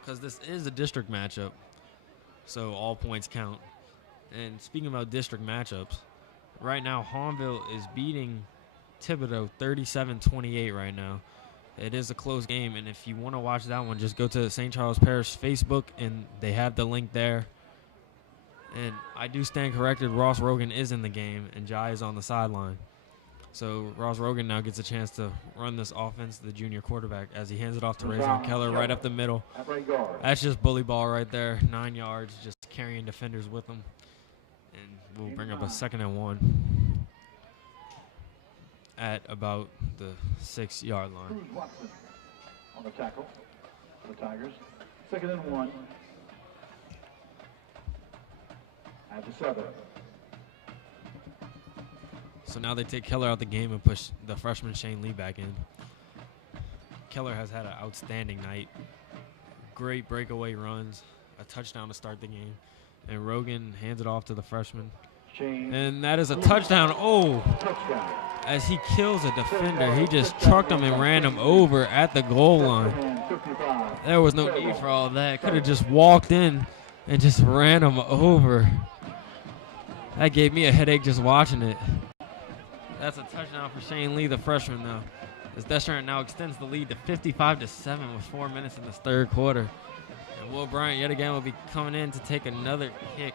Because this is a district matchup, so all points count. And speaking about district matchups, right now Hahnville is beating Thibodaux 37-28 right now. It is a close game, and if you want to watch that one, just go to St. Charles Parish Facebook, and they have the link there. And I do stand corrected. Ross Rogan is in the game, and Jai is on the sideline. So Ross Rogan now gets a chance to run this offense, the junior quarterback, as he hands it off to Rayson Keller right up the middle. That's just bully ball right there, 9 yards, just carrying defenders with him. And we'll bring up a 2nd and 1 at about the 6-yard line. Cruz Watson on the tackle for the Tigers. 2nd and 1 at the 7. So now they take Keller out the game and push the freshman Shane Lee back in. Keller has had an outstanding night. Great breakaway runs, a touchdown to start the game. And Rogan hands it off to the freshman. And that is a touchdown. Oh, as he kills a defender, he just trucked him and ran him over at the goal line. There was no need for all that. Could have just walked in and just ran him over. That gave me a headache just watching it. That's a touchdown for Shane Lee, the freshman, though. As Destrehan now extends the lead to 55-7 with 4 minutes in this third quarter. And Will Bryant yet again will be coming in to take another kick.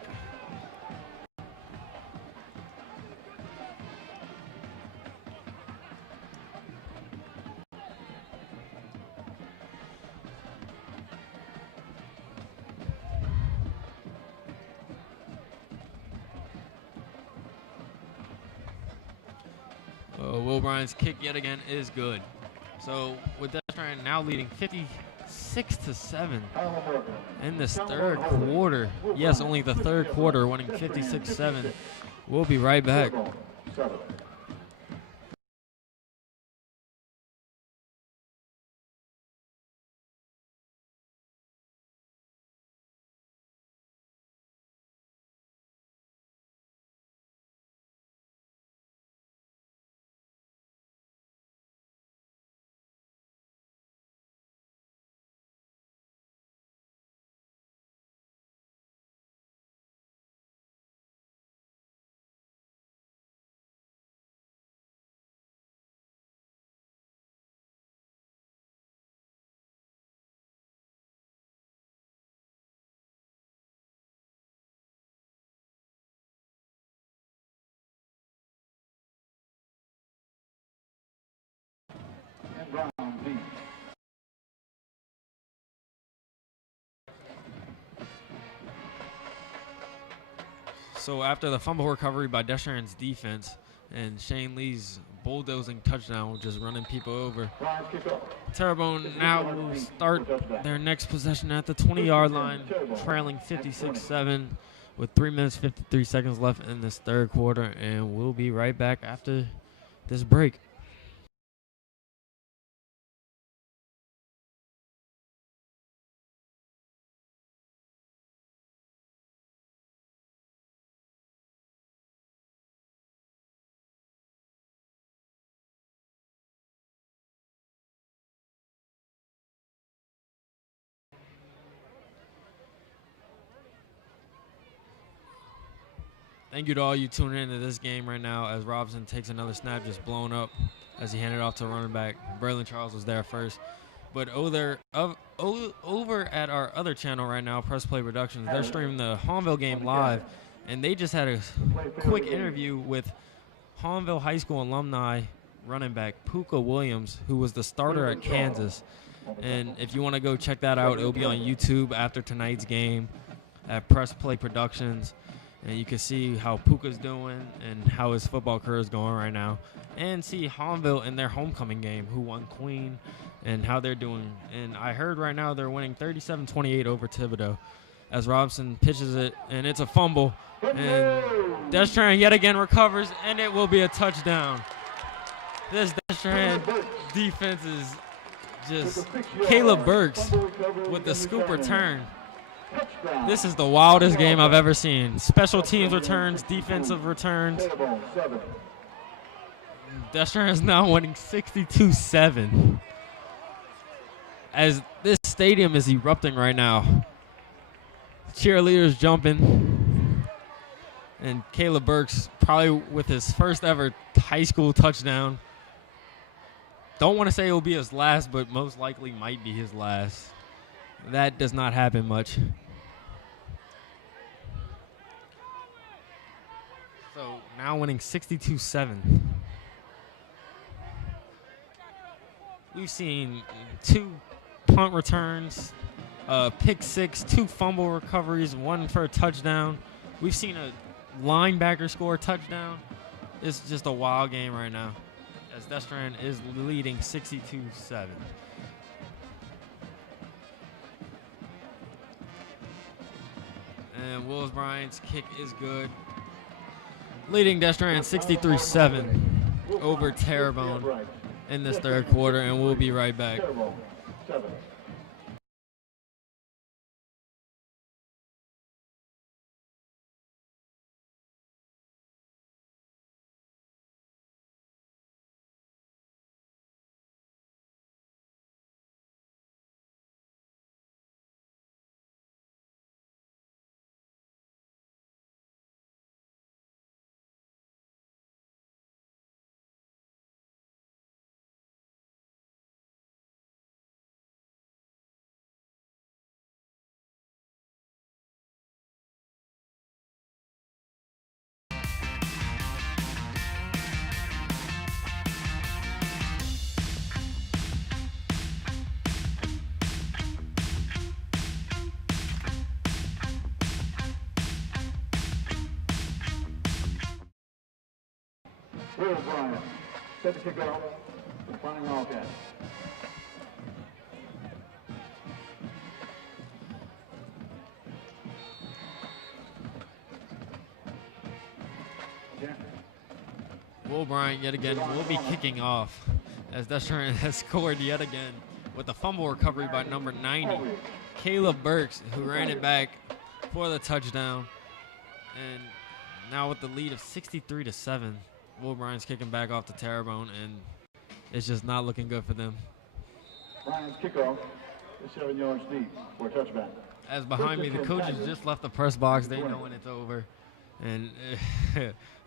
Will Bryant's kick yet again is good. So with Destrehan now leading 56-7 in this third quarter. Yes, only the third quarter, winning 56-7. We'll be right back. So after the fumble recovery by Destrehan's defense and Shane Lee's bulldozing touchdown, just running people over, Terrebonne now will start their next possession at the 20-yard line, trailing 56-7 with 3 minutes 53 seconds left in this third quarter, and we'll be right back after this break. Thank you to all you tuning into this game right now as Robinson takes another snap, just blown up as he handed off to running back. Berlin Charles was there first. But over at our other channel right now, Press Play Productions, they're streaming the Hahnville game live, and they just had a quick interview with Hahnville High School alumni running back Puka Williams, who was the starter at Kansas. And if you want to go check that out, it'll be on YouTube after tonight's game at Press Play Productions. And you can see how Puka's doing and how his football career is going right now. And see Hahnville in their homecoming game, who won Queen, and how they're doing. And I heard right now they're winning 37-28 over Thibodaux as Robinson pitches it, and it's a fumble. And Destran yet again recovers, and it will be a touchdown. This Destran defense is just Caleb Burks with the scoop return. This is the wildest game I've ever seen. Special teams returns, defensive returns. Destran is now winning 62-7. As this stadium is erupting right now. Cheerleaders jumping. And Caleb Burks probably with his first ever high school touchdown. Don't want to say it will be his last, but most likely might be his last. That does not happen much. So now winning 62-7. We've seen 2 punt returns, pick 6, 2 fumble recoveries, 1 for a touchdown. We've seen a linebacker score a touchdown. It's just a wild game right now as Destran is leading 62-7. And Willis Bryant's kick is good. Leading Destran 63-7 over Terrebonne in this third quarter, and we'll be right back. Will Bryant, set to kick off the Fighting Wildcats. Will Bryant yet again will be kicking off as Destran has scored yet again with a fumble recovery by number 90, Caleb Burks, who ran it back for the touchdown. And now with the lead of 63-7, Will Bryant's kicking back off to Terrebonne, and it's just not looking good for them. Bryant's kickoff is 7 yards deep for a touchback. As behind me, the coaches just left the press box. They know when it's over. And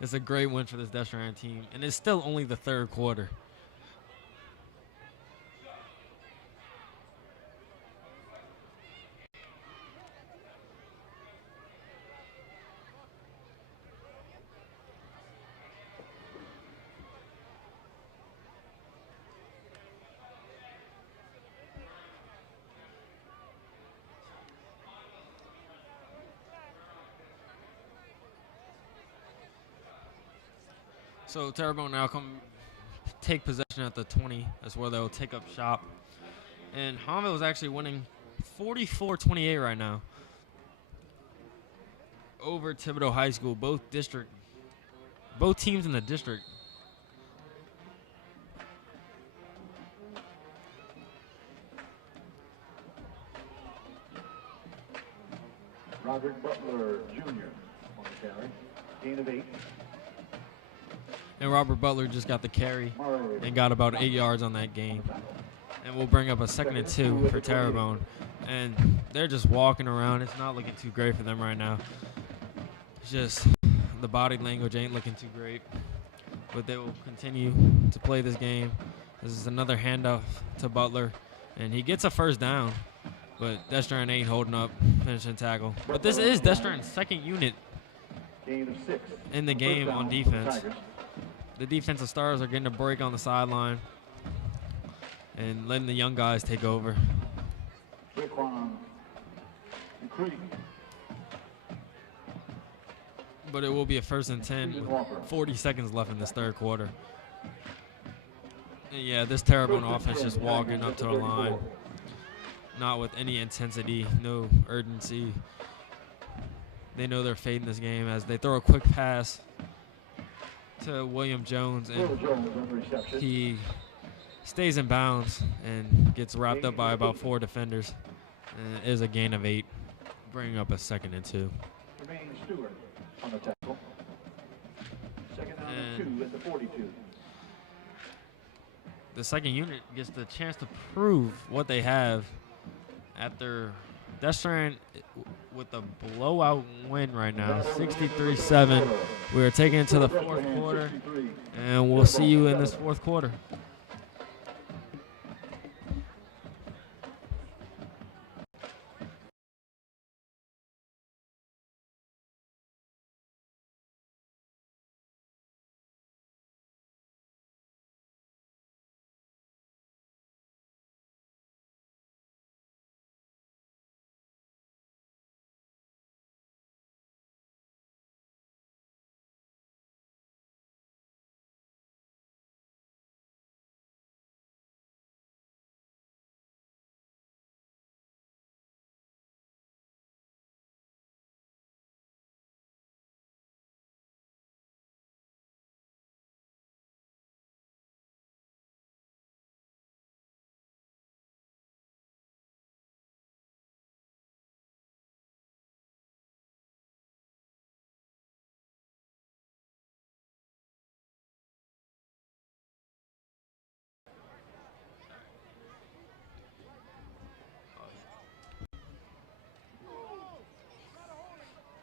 it's a great win for this Destran team. And it's still only the third quarter. So Terrebonne now take possession at the 20. That's where they'll take up shop. And Hahnville is actually winning 44-28 right now. over Thibodeau High School. Both teams in the district. Roderick Butler Jr. on the carry. Gain of 8. And Robert Butler just got the carry Murray and got about 8 yards on that gain. And we'll bring up a 2nd and 2 for Terrebonne. And they're just walking around. It's not looking too great for them right now. It's just the body language ain't looking too great. But they will continue to play this game. This is another handoff to Butler. And he gets a first down. But Destron ain't holding up, finishing tackle. But this is Destron's second unit Gain of 6. in the game on defense. The defensive stars are getting a break on the sideline and letting the young guys take over. Raekwon McCready. But it will be a 1st and 10 with 40 seconds left in this third quarter. And yeah, this Terrebonne offense just walking up to the line. Not with any intensity, no urgency. They know they're fading this game as they throw a quick pass to William Jones, and he stays in bounds and gets wrapped up by about 4 defenders. And it is a gain of 8, bringing up a 2nd and 2. Remaining Stewart on the tackle. 2nd down and 2 at the 42. The second unit gets the chance to prove what they have after Destron with a blowout win right now, 63-7. We are taking it to the 4th quarter, and we'll see you in this 4th quarter.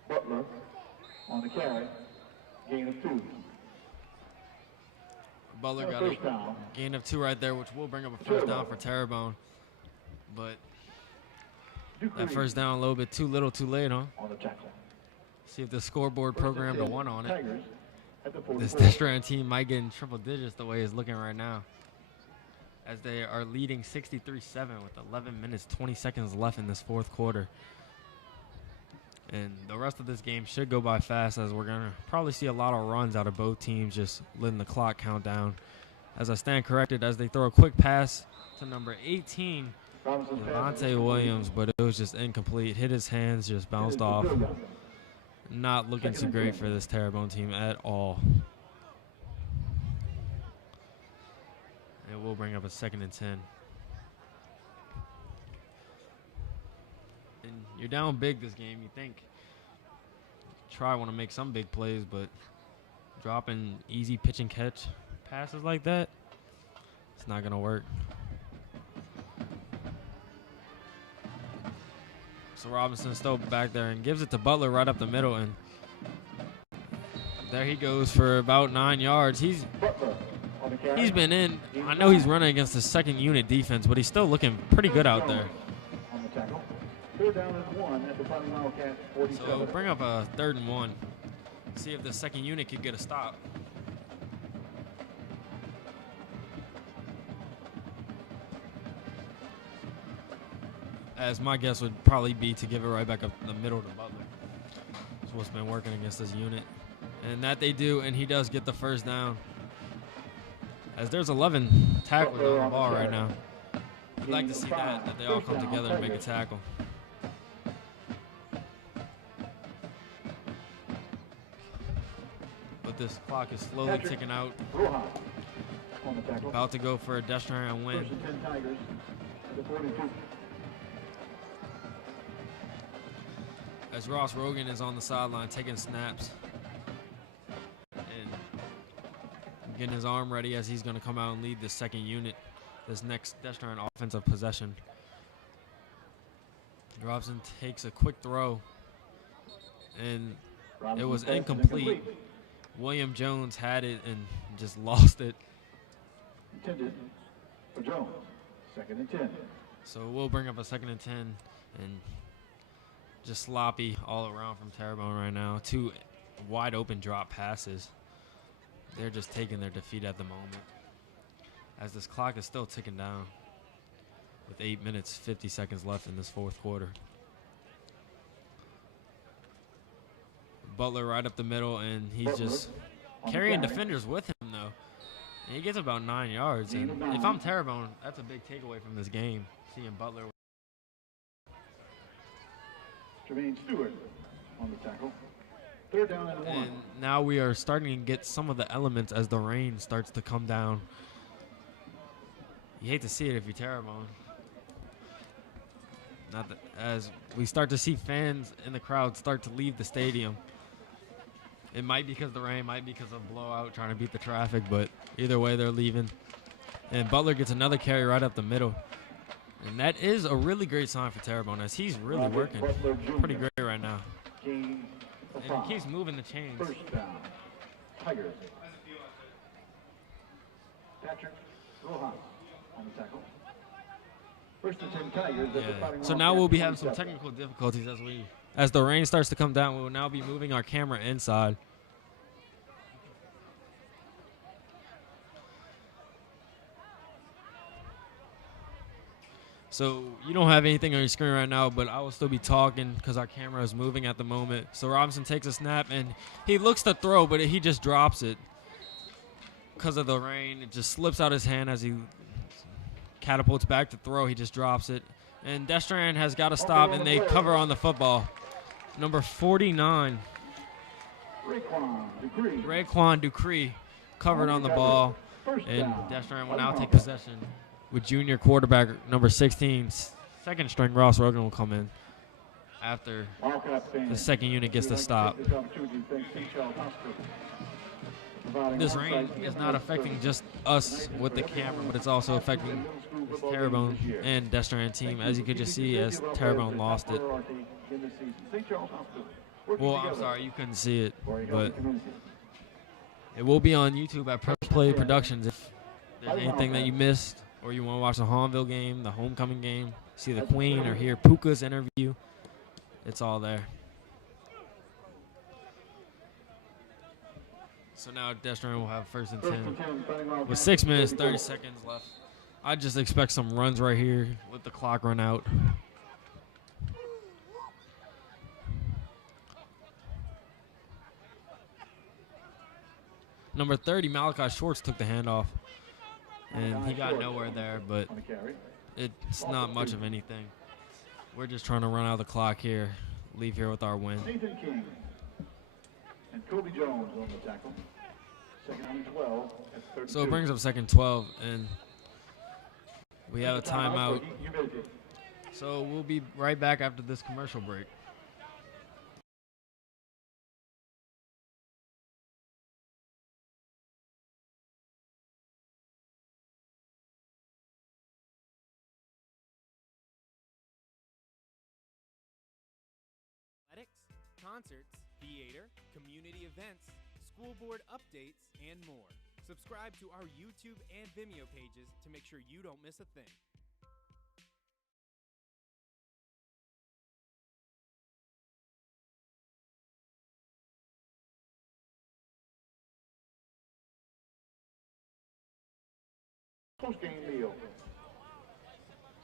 Butler on the carry. Gain of 2. Butler got First a down. gain of 2 right there, which will bring up a first down for Terrebonne. But that first down a little bit too little too late, huh? On the tackle. See if the scoreboard programmed a 1 on it. Tigers at the 44. This Destron team might get in triple digits the way it's looking right now, as they are leading 63-7 with 11 minutes, 20 seconds left in this 4th quarter. And the rest of this game should go by fast, as we're going to probably see a lot of runs out of both teams, just letting the clock count down. As I stand corrected, as they throw a quick pass to number 18, Devontae Williams, but it was just incomplete. Hit his hands, just bounced off. Not looking too great for this Terrebonne team at all. And we'll bring up a 2nd and 10. And you're down big this game. You think want to make some big plays, but dropping easy pitch and catch passes like that, it's not going to work. So Robinson still back there and gives it to Butler right up the middle, and there he goes for about 9 yards. He's been in. I know he's running against the second unit defense, but he's still looking pretty good out there. On the tackle. 3rd down and 1 at the Fighting Wildcats 47. So bring up a 3rd and 1. See if the second unit could get a stop. As my guess would probably be to give it right back up the middle to Butler. That's what's been working against this unit. And that they do, and he does get the first down. As there's 11 tacklers on the ball right now. We'd like to see that they all come together and make a tackle. but this clock is slowly ticking out. Rojas on the tackle. About to go for a Destrian win. First and 10 Tigers at the 42. As Ross Rogan is on the sideline taking snaps and getting his arm ready as he's going to come out and lead the second unit, this next Destrian offensive possession. Robson takes a quick throw, and it was incomplete. William Jones had it and just lost it. Intended for Jones. Second and 10. So we'll bring up a second and 10, and just sloppy all around from Terrebonne right now. Two wide open drop passes. They're just taking their defeat at the moment, as this clock is still ticking down with 8 minutes, 50 seconds left in this fourth quarter. Butler right up the middle, and he's Butler just on the carrying carry. defenders with him, though. And he gets about 9 yards. And if I'm Terrebonne, that's a big takeaway from this game, seeing Butler. Jermaine Stewart on the tackle. Third down and 1. And now we are starting to get some of the elements as the rain starts to come down. You hate to see it if you're Terrebonne. Not that, as we start to see fans in the crowd start to leave the stadium. It might be because of the rain, might be because of blowout, trying to beat the traffic, but either way, they're leaving. And Butler gets another carry right up the middle. And that is a really great sign for Terrebonne, as he's really Robert working Butler Jr. pretty great right now. Gain of And 5. he keeps moving the chains. First down. Tigers. Patrick Rojas on the tackle. First and 10 Tigers. At the Yeah. Fighting So now we'll be having Wildcats, some 27. technical difficulties as the rain starts to come down. We will now be moving our camera inside. So you don't have anything on your screen right now, but I will still be talking because our camera is moving at the moment. So Robinson takes a snap, and he looks to throw, but he just drops it because of the rain. It just slips out his hand as he catapults back to throw. He just drops it. And Destrian has got to stop, and they cover on the football. Number 49, Raekwon Dupree, covered on the ball. First And down. Destrian will now take possession with junior quarterback number 16, second string Ross Rogan will come in after Wildcat fans, the second unit gets the we'd like stop. to take this opportunity to thank St. Charles Hospital for providing This rain on-site is not affecting just us with the camera, but it's also affecting this Terrebonne and Destrian team, as you could just see as Terrebonne lost it. St. Charles Hospital, working Well, I'm together sorry you couldn't see it, for a healthy but community. it will be on YouTube at Press Play Productions. If there's anything that you missed, or you want to watch the Hahnville game, the homecoming game, see the Queen, or hear Puka's interview, it's all there. So now Destrian will have first and 10 with 6 minutes, 30 seconds left. I just expect some runs right here with the clock run out. Number 30, Malachi Shorts took the handoff, and he got nowhere there, but On the carry. it's not much of anything. We're just trying to run out the clock here, leave here with our win. Nathan King and Kobe Jones on the tackle. Second and 12 at 32. So it brings up second 12, and we have a timeout. Humidity. So we'll be right back after this commercial break. Athletics, concerts, theater, community events, school board updates, and more. Subscribe to our YouTube and Vimeo pages to make sure you don't miss a thing. Post-game meal.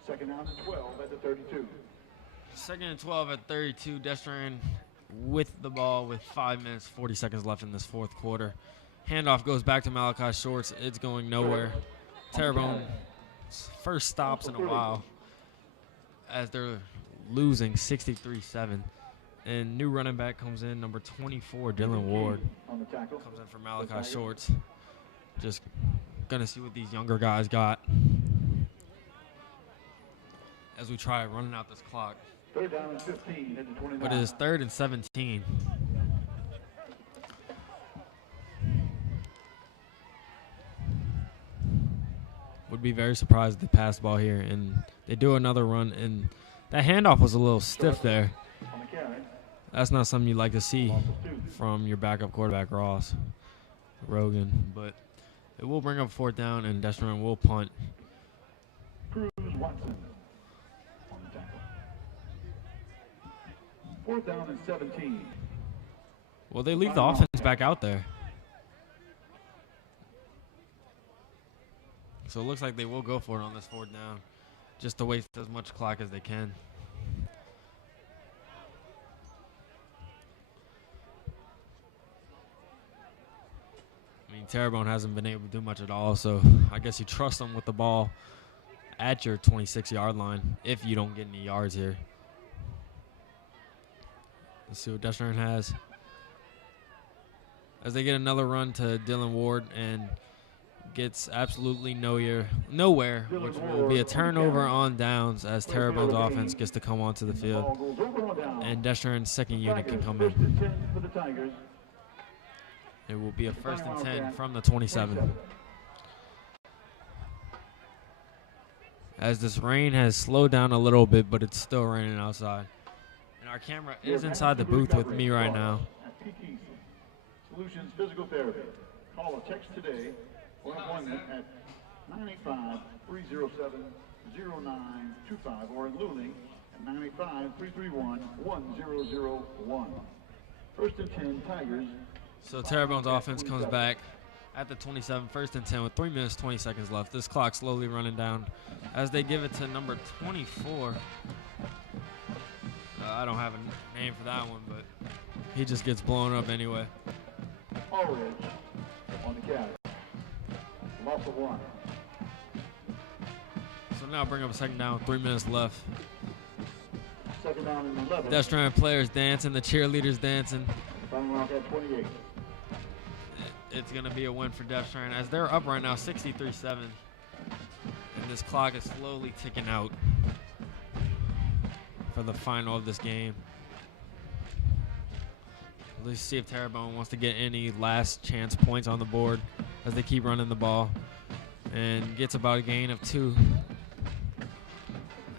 Second down and 12 at the 32. Second and 12 at 32. Destrian with the ball with 5 minutes, 40 seconds left in this fourth quarter. Handoff goes back to Malachi Shorts. It's going nowhere. Terrebonne first stops in a while as they're losing 63-7. And new running back comes in, number 24, Dylan Ward. On the tackle. Comes in for Malachi Shorts. Just going to see what these younger guys got as we try running out this clock. Third down and 15 at the 29. But it is 3rd and 17. Would be very surprised if they pass the ball here. And they do another run. And that handoff was a little stiff there. On the carry. That's not something you like to see from your backup quarterback, Rogan. But it will bring up 4th down, and Destron will punt. Cruz Watson on the tackle. 4th down and 17. Well, they leave the offense back out there. So it looks like they will go for it on this 4th down, just to waste as much clock as they can. I mean, Terrebonne hasn't been able to do much at all, so I guess you trust them with the ball at your 26-yard line if you don't get any yards here. Let's see what Destron has. As they get another run to Dylan Ward and gets absolutely nowhere, which will be a turnover on downs as Terrebonne's offense gets to come onto the field. And Destron's second unit can come in. It will be a 1st and 10 from the 27. As this rain has slowed down a little bit, but it's still raining outside. And our camera is inside the booth with me right now. Solutions Physical Therapy. Call or text today for an appointment at 985-307-0925 or in Luling at 985-331-1001. 1st and 10 Tigers. So Terrebonne's offense comes back at the 27, 1st and 10 with 3 minutes, 20 seconds left. This clock slowly running down as they give it to number 24. I don't have a name for that one, but he just gets blown up anyway. Ulrich on the carry. Loss of 1. So now bring up a 2nd down with 3 minutes left. 2nd down and 11. Destron players dancing, the cheerleaders dancing. Final round at 28. It's going to be a win for Destron as they're up right now 63-7. And this clock is slowly ticking out for the final of this game. Let's see if Terrebonne wants to get any last chance points on the board as they keep running the ball. And gets about a gain of 2.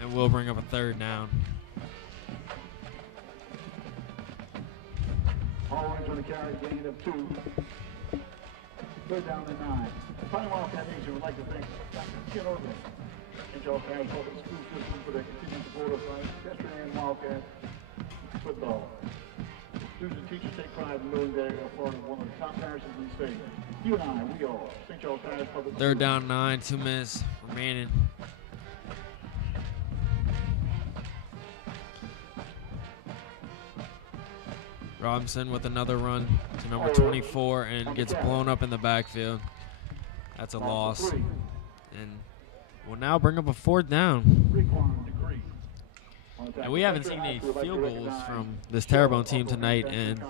And will bring up a 3rd down. Orange on the carry, gain of 2. 3rd down and 9. The final Wildcat Nation would like to thank Dr. Ken Ortman and Charles Parish Public School System for their continued support of pedestrian and Wildcat football. Students and teachers take pride in knowing they are part of one of the top parishes in the state. You and I, we are St. Charles Parish Public School. 3rd down 9, 2 minutes remaining. Robinson with another run to number 24 and gets blown up in the backfield. That's a loss. And will now bring up a 4th down. And we haven't seen any field goals from this Terrebonne team tonight, and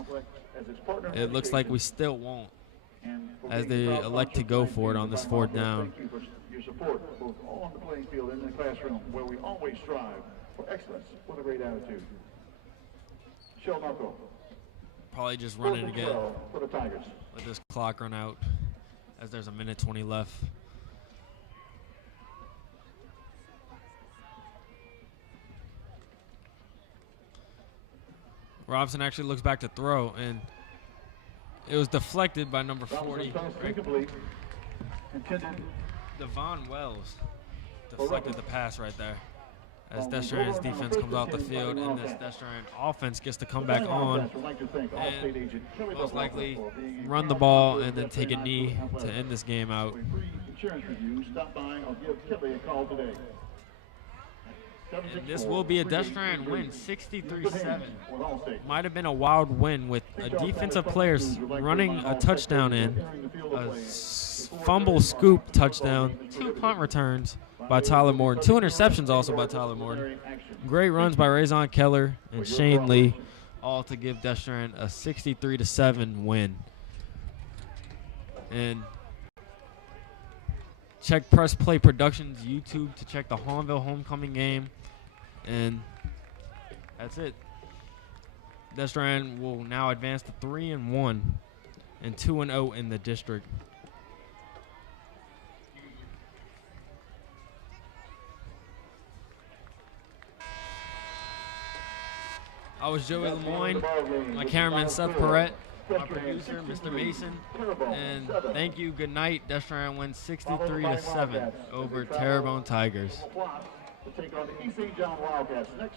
it looks like we still won't as they elect to go for it on this 4th down. Your support both on the playing field and in the classroom, where we always strive for excellence with a great attitude. Shell knuckle. Probably just run it again. For the Tigers. Let this clock run out as there's a minute 20 left. Robinson actually looks back to throw, and it was deflected by number 40. Devon Wells deflected the pass right there as Destron's defense comes off the field, and this Destron offense gets to come back on and most likely run the ball and then take a knee to end this game out. And this will be a Destron win, 63-7. Might have been a wild win with a defensive player running a touchdown in, a fumble scoop touchdown, 2 punt returns by Tyler Morton, 2 interceptions also by Tyler Morton. Great runs by Razon Keller and Shane Lee, all to give Destrehan a 63-7 win. And check Press Play Productions YouTube to check the Hahnville homecoming game. And that's it. Destrehan will now advance to 3-1 and 2-0 in the district. I was Joey Lemoyne, my cameraman Seth Perrette, my producer Mr. Mason, and thank you. Good night. Destrehan wins 63-7 over Terrebonne Tigers. To take on the East St. John Wildcats. Next